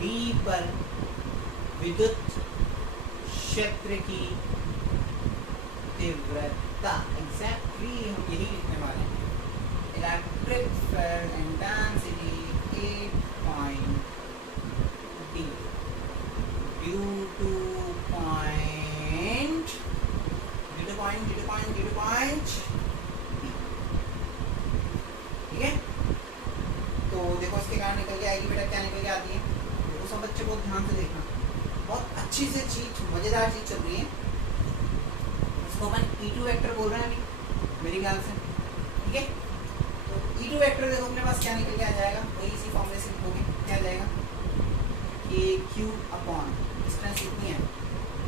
B पर विद्युत क्षेत्र की तीव्रता, एग्जैक्टली हम यही लिखने वाले हैं। Electric field intensity 8 D due to point ठीक है। तो देखो इसके कारण निकल के आएगी बेटा, क्या निकल के आती है, देखो सब बच्चे बहुत ध्यान से देखना, बहुत अच्छी से चीज, मजेदार चीज चल रही है। इसको अपन E2 वेक्टर बोल रहे हैं अभी मेरे ख्याल से, ठीक है। तो E2 वेक्टर देखो अपने पास क्या निकल के आ जाएगा, वही इसी फॉर्मूले से लिखोगे, क्या आ जाएगा KQ अपॉन डिस्टेंस कितनी है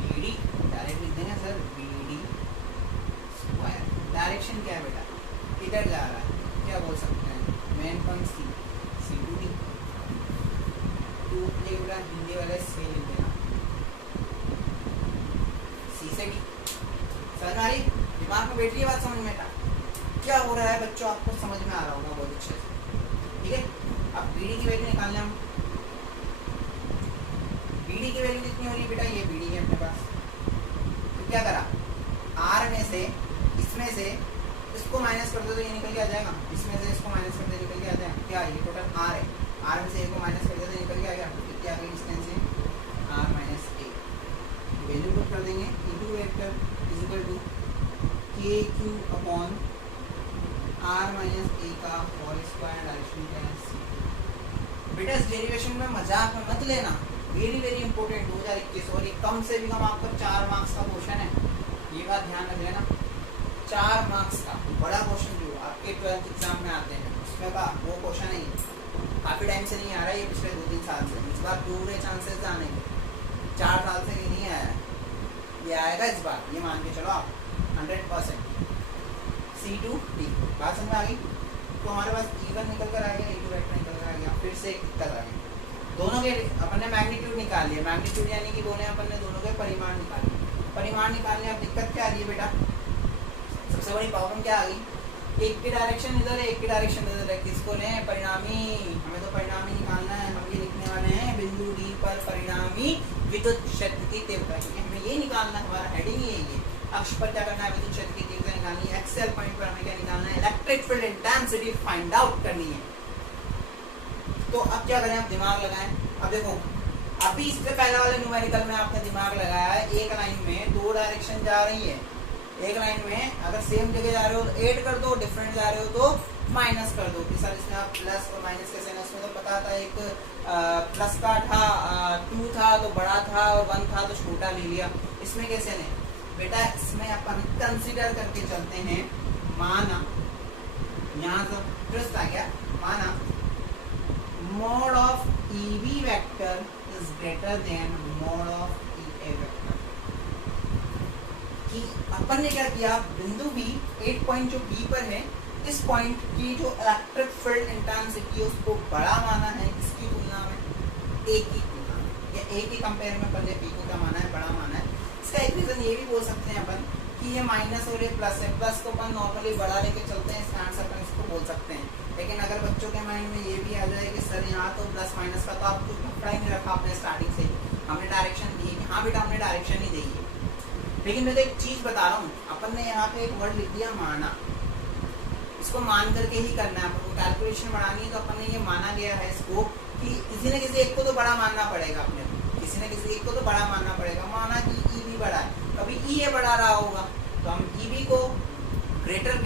BD, डायरेक्ट लिख देंगे सर BD स्क्वायर। डायरेक्शन क्या है बेटा, किधर जा रहा है, क्या बोल सकते हैं, मेन पॉइंट C2D। बेटा हिंदी वाले से लिख देना C से D। समझ में आ रही, दिमाग में बैठ रही है बात, समझ में क्या हो रहा है बच्चों, आपको समझ में आ रहा होगा बहुत अच्छे से, ठीक है। अब BD की वैल्यू निकालना हम, BD की वैल्यू कितनी हो रही है बेटा, ये BD है अपने पास। तो क्या करा, R में से इसमें से इसको माइनस कर दो तो ये निकल के आ जाएगा, इसमें से इसको माइनस कर दो निकल के आ जाएगा, क्या ये टोटल R है, R में से A को माइनस कर दो तो निकल के आ गया, कितनी आ गई डिस्टेंस है R-A। वैल्यू पुट कर देंगे, E2 vector is equal to KQ upon R-A का होल स्क्वायर, डायरेक्शन क्या है C। बेटा इस डेरिवेशन में मजाक में मत लेना, वेरी वेरी इंपॉर्टेंट 2021, और ये कम से भी कम आपका 4 मार्क्स का क्वेश्चन है, ये बात ध्यान रख लेना। 4 मार्क्स का बड़ा क्वेश्चन जो आपके 12th एग्जाम में आते हैं, उसमें का वो क्वेश्चन है, काफी टाइम से नहीं आ रहा है, ये पिछले 2-3 साल से, इस बार पूरे चांसेस आने के, 4 साल से नहीं आया है, ये आएगा इस बार, ये मान के चलो आप 100%। C2D बात समझ में आ गई। तो हमारे पास E1 निकल कर आ गया, E2 वेक्टर निकल कर आ गया, फिर से एक दिक्कत आ गई, दोनों के अपन ने मैग्नीट्यूड निकाल लिया, मैग्नीट्यूड यानी कि बोले अपन ने दोनों के परिमाण निकाल लिया, परिमाण निकालने अब दिक्कत क्या आ रही है बेटा, सबसे बड़ी प्रॉब्लम क्या आ गई, एक की डायरेक्शन इधर है, एक की डायरेक्शन इधर है, किसको लें, परिणामी, हमें तो परिणामी निकालना है, हम ये लिखने वाले हैं बिंदु D पर परिणामी विद्युत क्षेत्र की तीव्रता, हमें ये निकालना है, हमारा हेडिंग ही है ये। अक्ष पर क्या करना है, विद्युत क्षेत्र की तीव्रता निकालनी है, एक्सेल पॉइंट पर हमें क्या निकालना है, electric field intensity find out करनी है। तो अब क्या करें, आप दिमाग लगाएं। अब देखो अभी इससे पहले वाले न्यूमेरिकल में आपने दिमाग लगाया है, एक लाइन में 2 डायरेक्शन जा रही है, एक लाइन में अगर सेम जगह जा रहे हो तो ऐड कर दो, डिफरेंट जा रहे हो तो माइनस कर दो। कि सर इसमें आप प्लस और माइनस कैसे, उसमें तो पता था एक प्लस का था 2 था तो बड़ा था, और 1 था तो छोटा ले लिया, इसमें कैसे नहीं बेटा, इसमें अपन कंसीडर करके चलते हैं, माना यहाँ तो ट्विस्ट आ गया, माना mod of EB vector is greater than mod of EA vector। कि अपन ने क्या किया, बिंदु B, एक पॉइंट जो B पर है, इस पॉइंट की जो इलेक्ट्रिक फील्ड इंटेंसिटी है उसको बड़ा माना है, इसकी तुलना में A की तुलना में, या A के कंपेयर में पहले B को क्या माना है, बड़ा माना है। इसका एक रीजन ये भी बोल सकते हैं अपन कि ये माइनस और ये प्लस है, प्लस को अपन नॉर्मली बड़ा लेके चलते हैं, इस कारण से अपन इसको बोल सकते हैं। लेकिन अगर बच्चों के माइंड में ये भी आ जाए कि सर यहाँ तो प्लस माइनस का तो आप कुछ पकड़ा ही नहीं रखा आपने स्टार्टिंग से, हमने डायरेक्शन दी है, हाँ बेटा हमने डायरेक्शन ही दी है, लेकिन मैं तो एक चीज बता रहा हूँ, अपन ने यहाँ पे एक वर्ड लिख दिया माना, इसको मान करके ही करना है अपन को। कैलकुलेशन बढ़ानी है तो अपन ने ये माना गया है इसको कि किसी न किसी एक को तो बड़ा मानना पड़ेगा अपने को, किसी न किसी एक को तो बड़ा मानना पड़ेगा। माना कि ई भी बड़ा है, कभी ई ए बढ़ा रहा होगा तो हम ई बी को ग्रेटर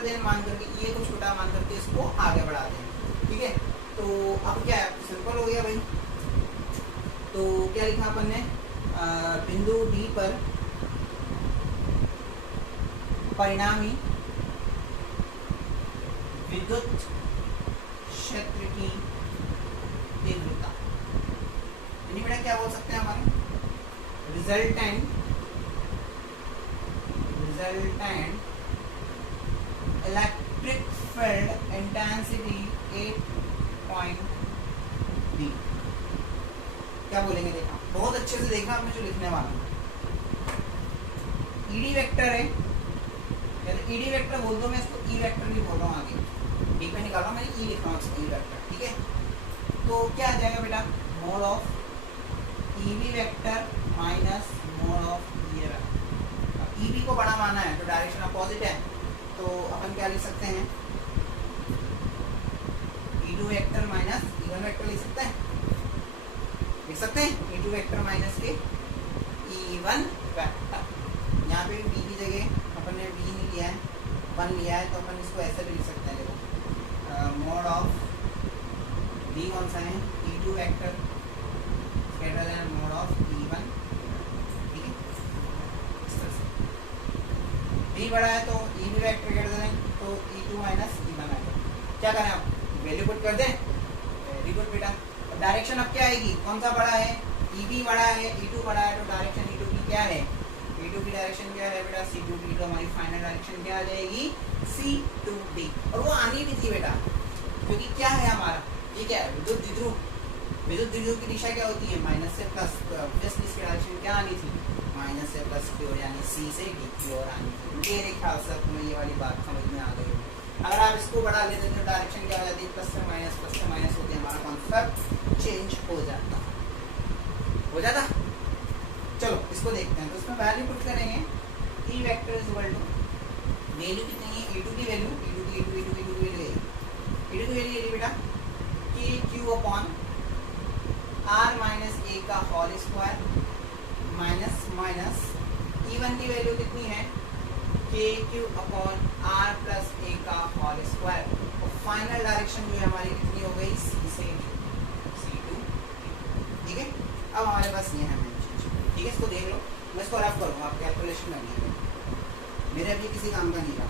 देन मान करके ई ए को छोटा मान करके इसको आगे बढ़ा दें। ठीक है, तो अब क्या है, सिंपल हो गया भाई। तो क्या लिखा अपन ने, बिंदु डी पर परिणामी विद्युत क्षेत्र की तीव्रता, यानी बेटा क्या बोल सकते हैं हमारे, resultant electric field intensity 8.b। क्या बोलेंगे, देखा बहुत अच्छे से देखना आपने जो लिखने वाला हूं। ईडी वेक्टर है, ईडी वेक्टर बोल दो, मैं इसको ई वेक्टर नहीं बोल रहा हूँ, आगे डी पे निकाल रहा हूँ, मैंने ई लिख रहा हूँ इसको, ई वेक्टर। ठीक है, तो क्या आ जाएगा बेटा, mode of EV vector minus mode of E vector. EV को बड़ा माना है तो डायरेक्शन अपोजिट है, तो अपन क्या लिख सकते हैं, E2 vector minus E1 vector लिख सकते हैं, ई2 वेक्टर माइनस के ई1 वेक्टर। यहाँ पे बी की जगह अपन ने बी नहीं लिया है, 1 लिया है, तो अपन इसको ऐसे भी लिख सकते हैं। देखो मोड ऑफ बी कौन सा है, E two vector greater than mod of E one. ठीक है, बी बड़ा है तो E B vector greater than, तो ई2 माइनस ई1 आएगा। क्या करें, आप वैल्यू पुट कर दें, वेरी गुड बेटा। डायरेक्शन अब क्या आएगी, कौन सा बड़ा है, ई बी बड़ा है, ई2 बड़ा है, तो डायरेक्शन ई2 की क्या है, ई2 की डायरेक्शन क्या है बेटा, C2D। तो हमारी फाइनल डायरेक्शन क्या आ जाएगी, C2D। और वो आनी भी थी बेटा, क्योंकि क्या है हमारा, ये क्या है, विद्युत द्विध्रुव। विद्युत द्विध्रुव की दिशा क्या होती है, माइनस से प्लस, तो ऑब्वियसली इसकी डायरेक्शन क्या आनी थी, माइनस से प्लस की ओर, यानी सी से डी की ओर आनी थी। मेरे ख्याल से तुम्हें ये वाली बात समझ में आ गई। अगर आप इसको बढ़ा लेते तो डायरेक्शन क्या हो जाती है, प्लस से माइनस होती है, हमारा कॉन्सेप्ट चेंज हो जाता। चलो इसको देखते हैं, तो इसमें वैल्यू पुट करेंगे, E vector is equal to value कितनी है, ई2 की वैल्यू, ई2 की वैल्यू बेटा के Q upon are minus A का होल स्क्वायर माइनस ई1 की वैल्यू कितनी है, के Q upon R plus A का होल स्क्वायर। और फाइनल डायरेक्शन जो है हमारी कितनी हो गई, सी से C2। ठीक है, अब हमारे पास ये है मेन चीज। ठीक है, इसको देख लो, मैं इसको रफ करूँगा, आप कैलकुलेशन करनी है, मेरे अभी किसी काम का नहीं रहा।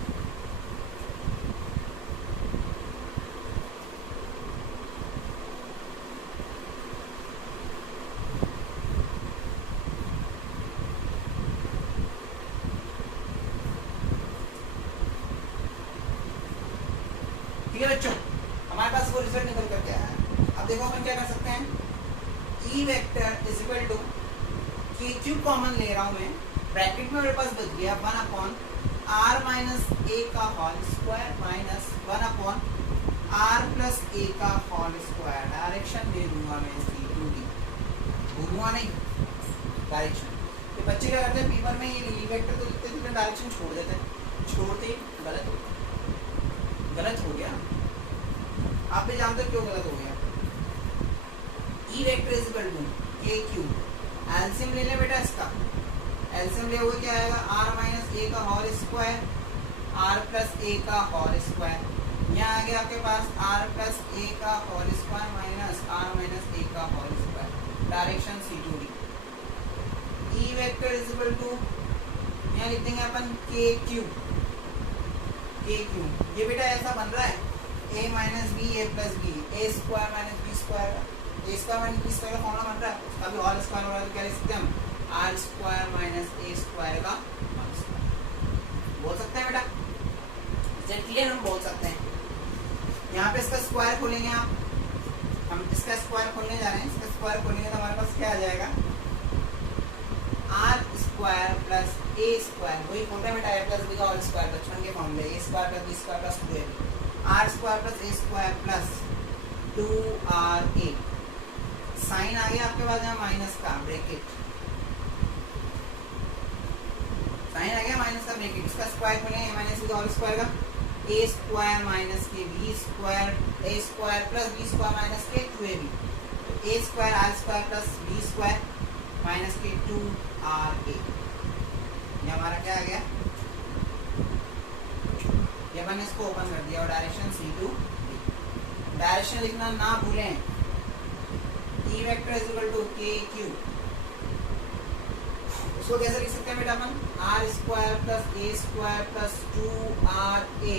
ठीक है बच्चों, हमारे पास वो रिजल्ट निकल कर के आया है। अब देखो अपन क्या कर सकते हैं, E vector is equal to K Q common ले रहा हूं मैं, ब्रैकेट में मेरे पास बच गया 1 अपॉन आर माइनस ए का whole square minus 1 upon R plus A का होल स्क्वायर। डायरेक्शन दे दूंगा मैं C2D, भूलूंगा नहीं डायरेक्शन। ये बच्चे क्या करते हैं, पेपर में ये ई वेक्टर तो लिखते थे, डायरेक्शन छोड़ देते हैं, छोड़ते गलत हो गया। आप भी जानते हो क्यों गलत हो गया, E vector is equal to K Q, LCM ले ले बेटा इसका, एलसीएम ले हुए क्या आएगा, आर माइनस ए का whole square are plus A का होल स्क्वायर। यहाँ आ गया आपके पास आर प्लस ए का whole square minus R minus A का whole square, direction C2D। E vector is equal to, यहाँ लिख देंगे अपन के क्यू, ये बेटा ऐसा बन रहा है a minus B A plus B, A square minus B square का, A square minus B square का फॉर्मूला बन रहा है, उसका भी होल स्क्वायर हो रहा है, तो क्या लिख सकते हैं हम, R square minus A square का होल स्क्वायर बोल सकते हैं बेटा। इसे क्लियर हम बोल सकते हैं। यहाँ पे इसका स्क्वायर खोलेंगे आप, हम इसका स्क्वायर खोलने जा रहे हैं, इसका स्क्वायर खोलेंगे तो हमारे पास क्या आ जाएगा, R square plus A square, वही खोल रहे हैं बेटा, ए प्लस बी का होल स्क्वायर, बचपन के फॉर्मूले, A square plus B square plus 2ab, R square plus A square plus 2ra। Sign आ गया आपके पास यहाँ माइनस का, ब्रैकेट साइन आ गया माइनस का ब्रैकेट, इसका स्क्वायर खोलेंगे, ए माइनस बी का होल स्क्वायर का, ए स्क्वायर माइनस के B square, A square plus B square minus के 2ab, तो A square R square plus B square minus के 2ra। ये हमारा क्या आ गया, ये मैंने इसको ओपन कर दिया और डायरेक्शन C2। डायरेक्शन लिखना ना भूलें, E vector is equal to KQ। उसको कैसे लिख सकते हैं बेटा अपन, R square plus A square plus 2RA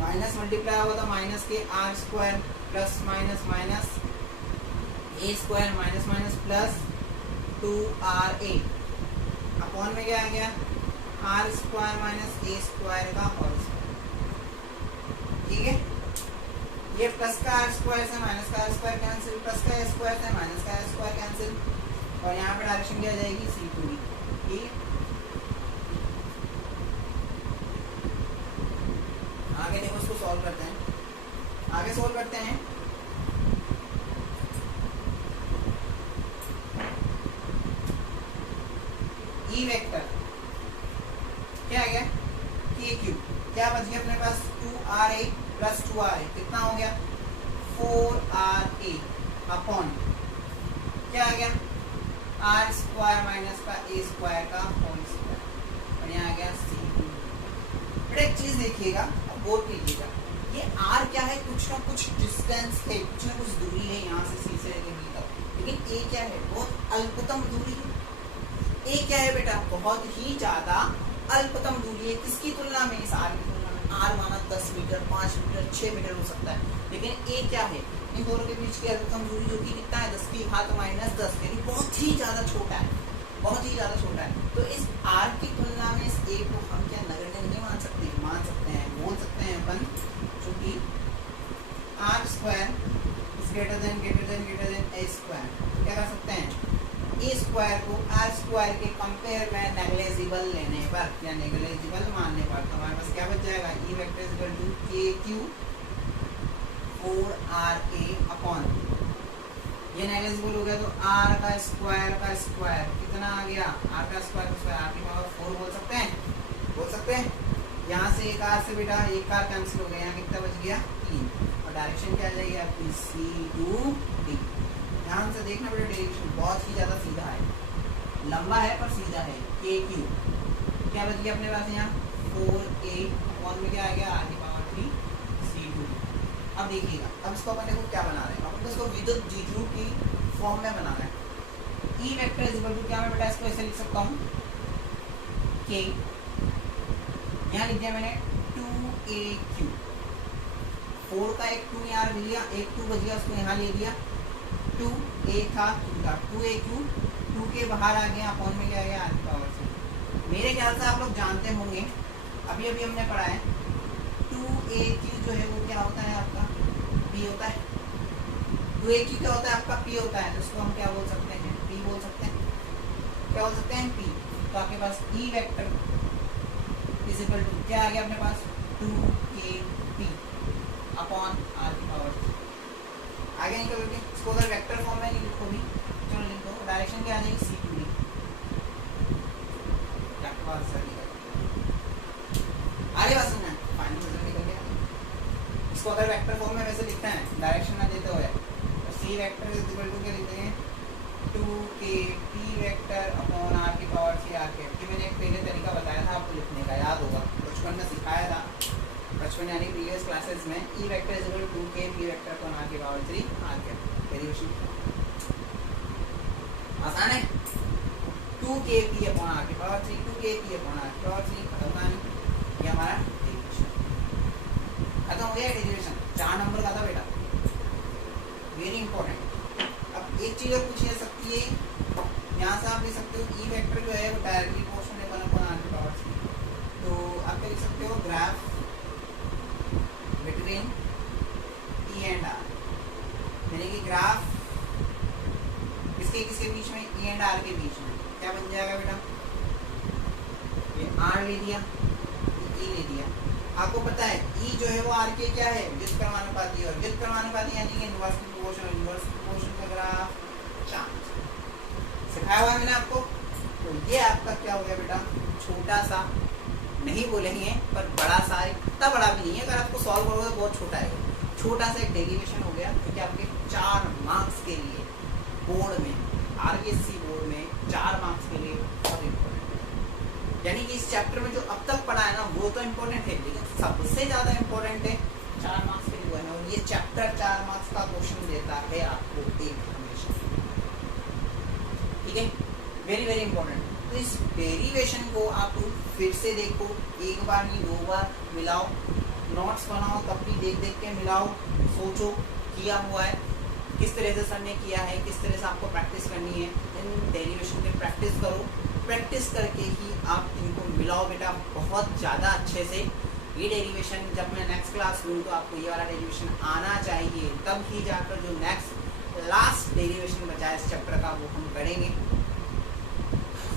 minus multiply होगा तो माइनस के R square plus minus minus A square minus minus plus 2RA upon में क्या आ गया, R square minus A square का होल स्क्वायर। ठीक है, ये प्लस का आर स्क्वायर से माइनस का आर स्क्वायर कैंसिल, प्लस का ए स्क्वायर से माइनस का ए स्क्वायर कैंसिल, और यहाँ पे डायरेक्शन क्या जाएगी C2। ठीक है, आगे देखो इसको सॉल्व करते हैं, आगे सॉल्व करते हैं। E वेक्टर क्या आ गया KQ, क्या बच गया अपने पास 2RA प्लस 2RA, कितना हो गया 4RA अपॉन क्या आ गया आर स्क्वायर माइनस का ए स्क्वायर का होल स्क्वायर, और यहाँ आ गया C2। बेटा एक चीज देखिएगा, अब गौर कीजिएगा, ये आर क्या है, कुछ ना कुछ डिस्टेंस है, कुछ ना कुछ दूरी है यहाँ से C से लेकर B तक, लेकिन ए क्या है, बहुत अल्पतम दूरी है। ए क्या है बेटा, बहुत ही ज्यादा अल्पतम दूरी है, किसकी तुलना में, इस आर की तुलना में। आर माना 10 मीटर, 5 मीटर, 6 मीटर हो सकता है, लेकिन ए क्या है, इन दोनों के बीच की अल्पतम दूरी जो कि कितना है 10 की घात माइनस 10, यानी बहुत ही ज्यादा छोटा है, बहुत ही ज्यादा छोटा है। तो इस आर की तुलना में इस ए को हम क्या नगण्य नहीं मान सकते, मान सकते हैं, बोल सकते हैं अपन, चूंकि R square is greater than A square, क्या कर सकते हैं, ए स्क्वायर को आर स्क्वायर के कंपेयर में नेग्लेजिबल लेने पर या नेग्लेजिबल मानने पर, तो हमारे पास क्या बच जाएगा, E vector is equal to KQ 4RA upon, ये नेग्लेजिबल हो गया तो r का स्क्वायर कितना आ गया, r का स्क्वायर r की पावर 4 बोल सकते हैं। यहाँ से एक r से बेटा एक r कैंसिल हो गया, यहाँ कितना बच गया 3, और डायरेक्शन क्या आ जाएगी आपकी C2D। ध्यान से देखना बेटा, डायरेक्शन बहुत ही ज्यादा सीधा है, लंबा है पर सीधा है। KQ क्या बच गया अपने पास यहाँ 4A अपॉन में क्या आ गया r की पावर 3 C2। अब देखिएगा, अब इसको अपन देखो क्या बना रहे हैं, अपन इसको विद्युत द्विध्रुव की फॉर्म में बना रहे हैं। E vector is equal to क्या, मैं बेटा इसको ऐसे लिख सकता हूँ K, यहाँ लिख दिया मैंने 2AQ, 4 का एक 2 यहाँ रख लिया, एक 2 बच गया, उसको यहाँ ले लिया, 2A था 2 था, 2AQ 2 के बाहर आ गया, अपॉन में क्या आ गया r की पावर से। मेरे ख्याल से आप लोग जानते होंगे, अभी अभी हमने पढ़ा है 2AQ जो है वो क्या होता है आपका P होता है, 2AQ क्या होता है आपका P होता है, तो उसको हम क्या बोल सकते हैं, P बोल सकते हैं, क्या बोल सकते हैं P। तो आपके पास E vector is equal to क्या आ गया अपने पास 2KP अपॉन r की पावर। आगे निकल के इसको अगर वेक्टर फॉर्म में नहीं लिखो भी, चलो लिख दो, डायरेक्शन क्या आ जाएगी C2D। आगे बात सुनना, फाइनल रिजल्ट निकल गया। इसको अगर वेक्टर फॉर्म में वैसे लिखना है, डायरेक्शन ना देते हुए, तो C vector is equal to क्या लिखते हैं 2KP वेक्टर अपॉन r की पावर 3 r कैप। ये मैंने एक पहले तरीका बताया था आपको लिखने का, याद होगा, बचपन में सिखाया था, बचपन यानी प्रीवियस क्लासेस में। E vector is equal to 2KP vector upon r की पावर 3 r कैप। डेरिवेशन आसान है, 2KP अपॉन r की पावर 3, 2KP अपॉन r की पावर 3 खत्म कहानी। ये हमारा डेरिवेशन खत्म हो गया। डेरिवेशन 4 नंबर का था बेटा, वेरी इंपॉर्टेंट। अब एक चीज और पूछी जा सकती है, यहाँ से आप लिख सकते हो ई वेक्टर जो है वो डायरेक्टली प्रोपोर्शनल है 1 अपॉन r की पावर 3, तो आप क्या लिख सकते हो, graph between E and R, यानी कि ग्राफ किसके किसके बीच में, E एंड R के बीच में, क्या बन जाएगा बेटा, ये R ले दिया, E ले दिया। आपको पता है E जो है वो R के क्या है, व्युत्क्रमानुपाती, और व्युत्क्रमानुपाती यानी कि इनवर्स प्रोपोर्शन का ग्राफ चार्ज सिखाया हुआ है मैंने आपको। तो ये आपका क्या हो गया बेटा, छोटा सा नहीं बोलेंगे पर बड़ा सा एक इतना बड़ा भी नहीं है, अगर आपको सॉल्व करोगे तो बहुत छोटा है। छोटा सा एक डेरिवेशन हो गया, क्योंकि आपके 4 मार्क्स के लिए बोर्ड में, आरबीएससी बोर्ड में 4 मार्क्स के लिए बहुत इम्पोर्टेंट है। यानी कि इस चैप्टर में जो अब तक पढ़ा है ना वो तो इम्पोर्टेंट है, लेकिन सबसे ज़्यादा इम्पोर्टेंट है 4 मार्क्स के लिए वो है ना। और ये चैप्टर 4 मार्क्स का क्वेश्चन देता है आपको एक हमेशा, ठीक है, वेरी वेरी इंपॉर्टेंट। तो इस डेरिवेशन को आप फिर से देखो, एक बार नहीं 2 बार मिलाओ, नोट्स बनाओ, तब भी देख देख के मिलाओ, सोचो किया हुआ है किस तरह से सर ने किया है, किस तरह से आपको प्रैक्टिस करनी है। इन डेरिवेशन की प्रैक्टिस करो, प्रैक्टिस करके ही आप इनको मिलाओ बेटा बहुत ज़्यादा अच्छे से। ये डेरिवेशन जब मैं नेक्स्ट क्लास लूँ तो आपको ये वाला डेरिवेशन आना चाहिए, तब ही जाकर जो नेक्स्ट लास्ट डेरिवेशन बचा है इस चैप्टर का वो हम करेंगे,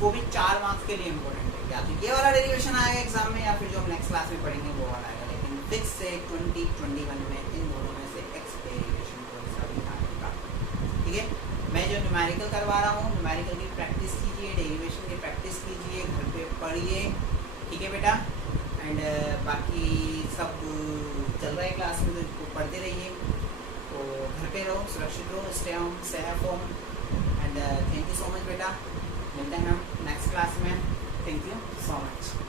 वो भी 4 मार्क्स के लिए इम्पोर्टेंट है। या तो ये वाला डेरिवेशन आएगा एग्जाम में, या फिर जो हम नेक्स्ट क्लास में पढ़ेंगे वो वाला आएगा। लेकिन फिक्स से 2021 में इन दोनों में से एक्स डेरिवेशन को सभी आएगा, ठीक है। मैं जो न्यूमेरिकल करवा रहा हूँ, न्यूमेरिकल की प्रैक्टिस कीजिए, डेरिवेशन की प्रैक्टिस कीजिए, घर पे पढ़िए, ठीक है बेटा। एंड बाकी सब चल रहा है क्लास में, तो इसको पढ़ते रहिए। तो घर पे रहो, सुरक्षित रहो, stay home, safe home. And thank you so much बेटा, मिलते हैं हम नेक्स्ट क्लास में। Thank you so much.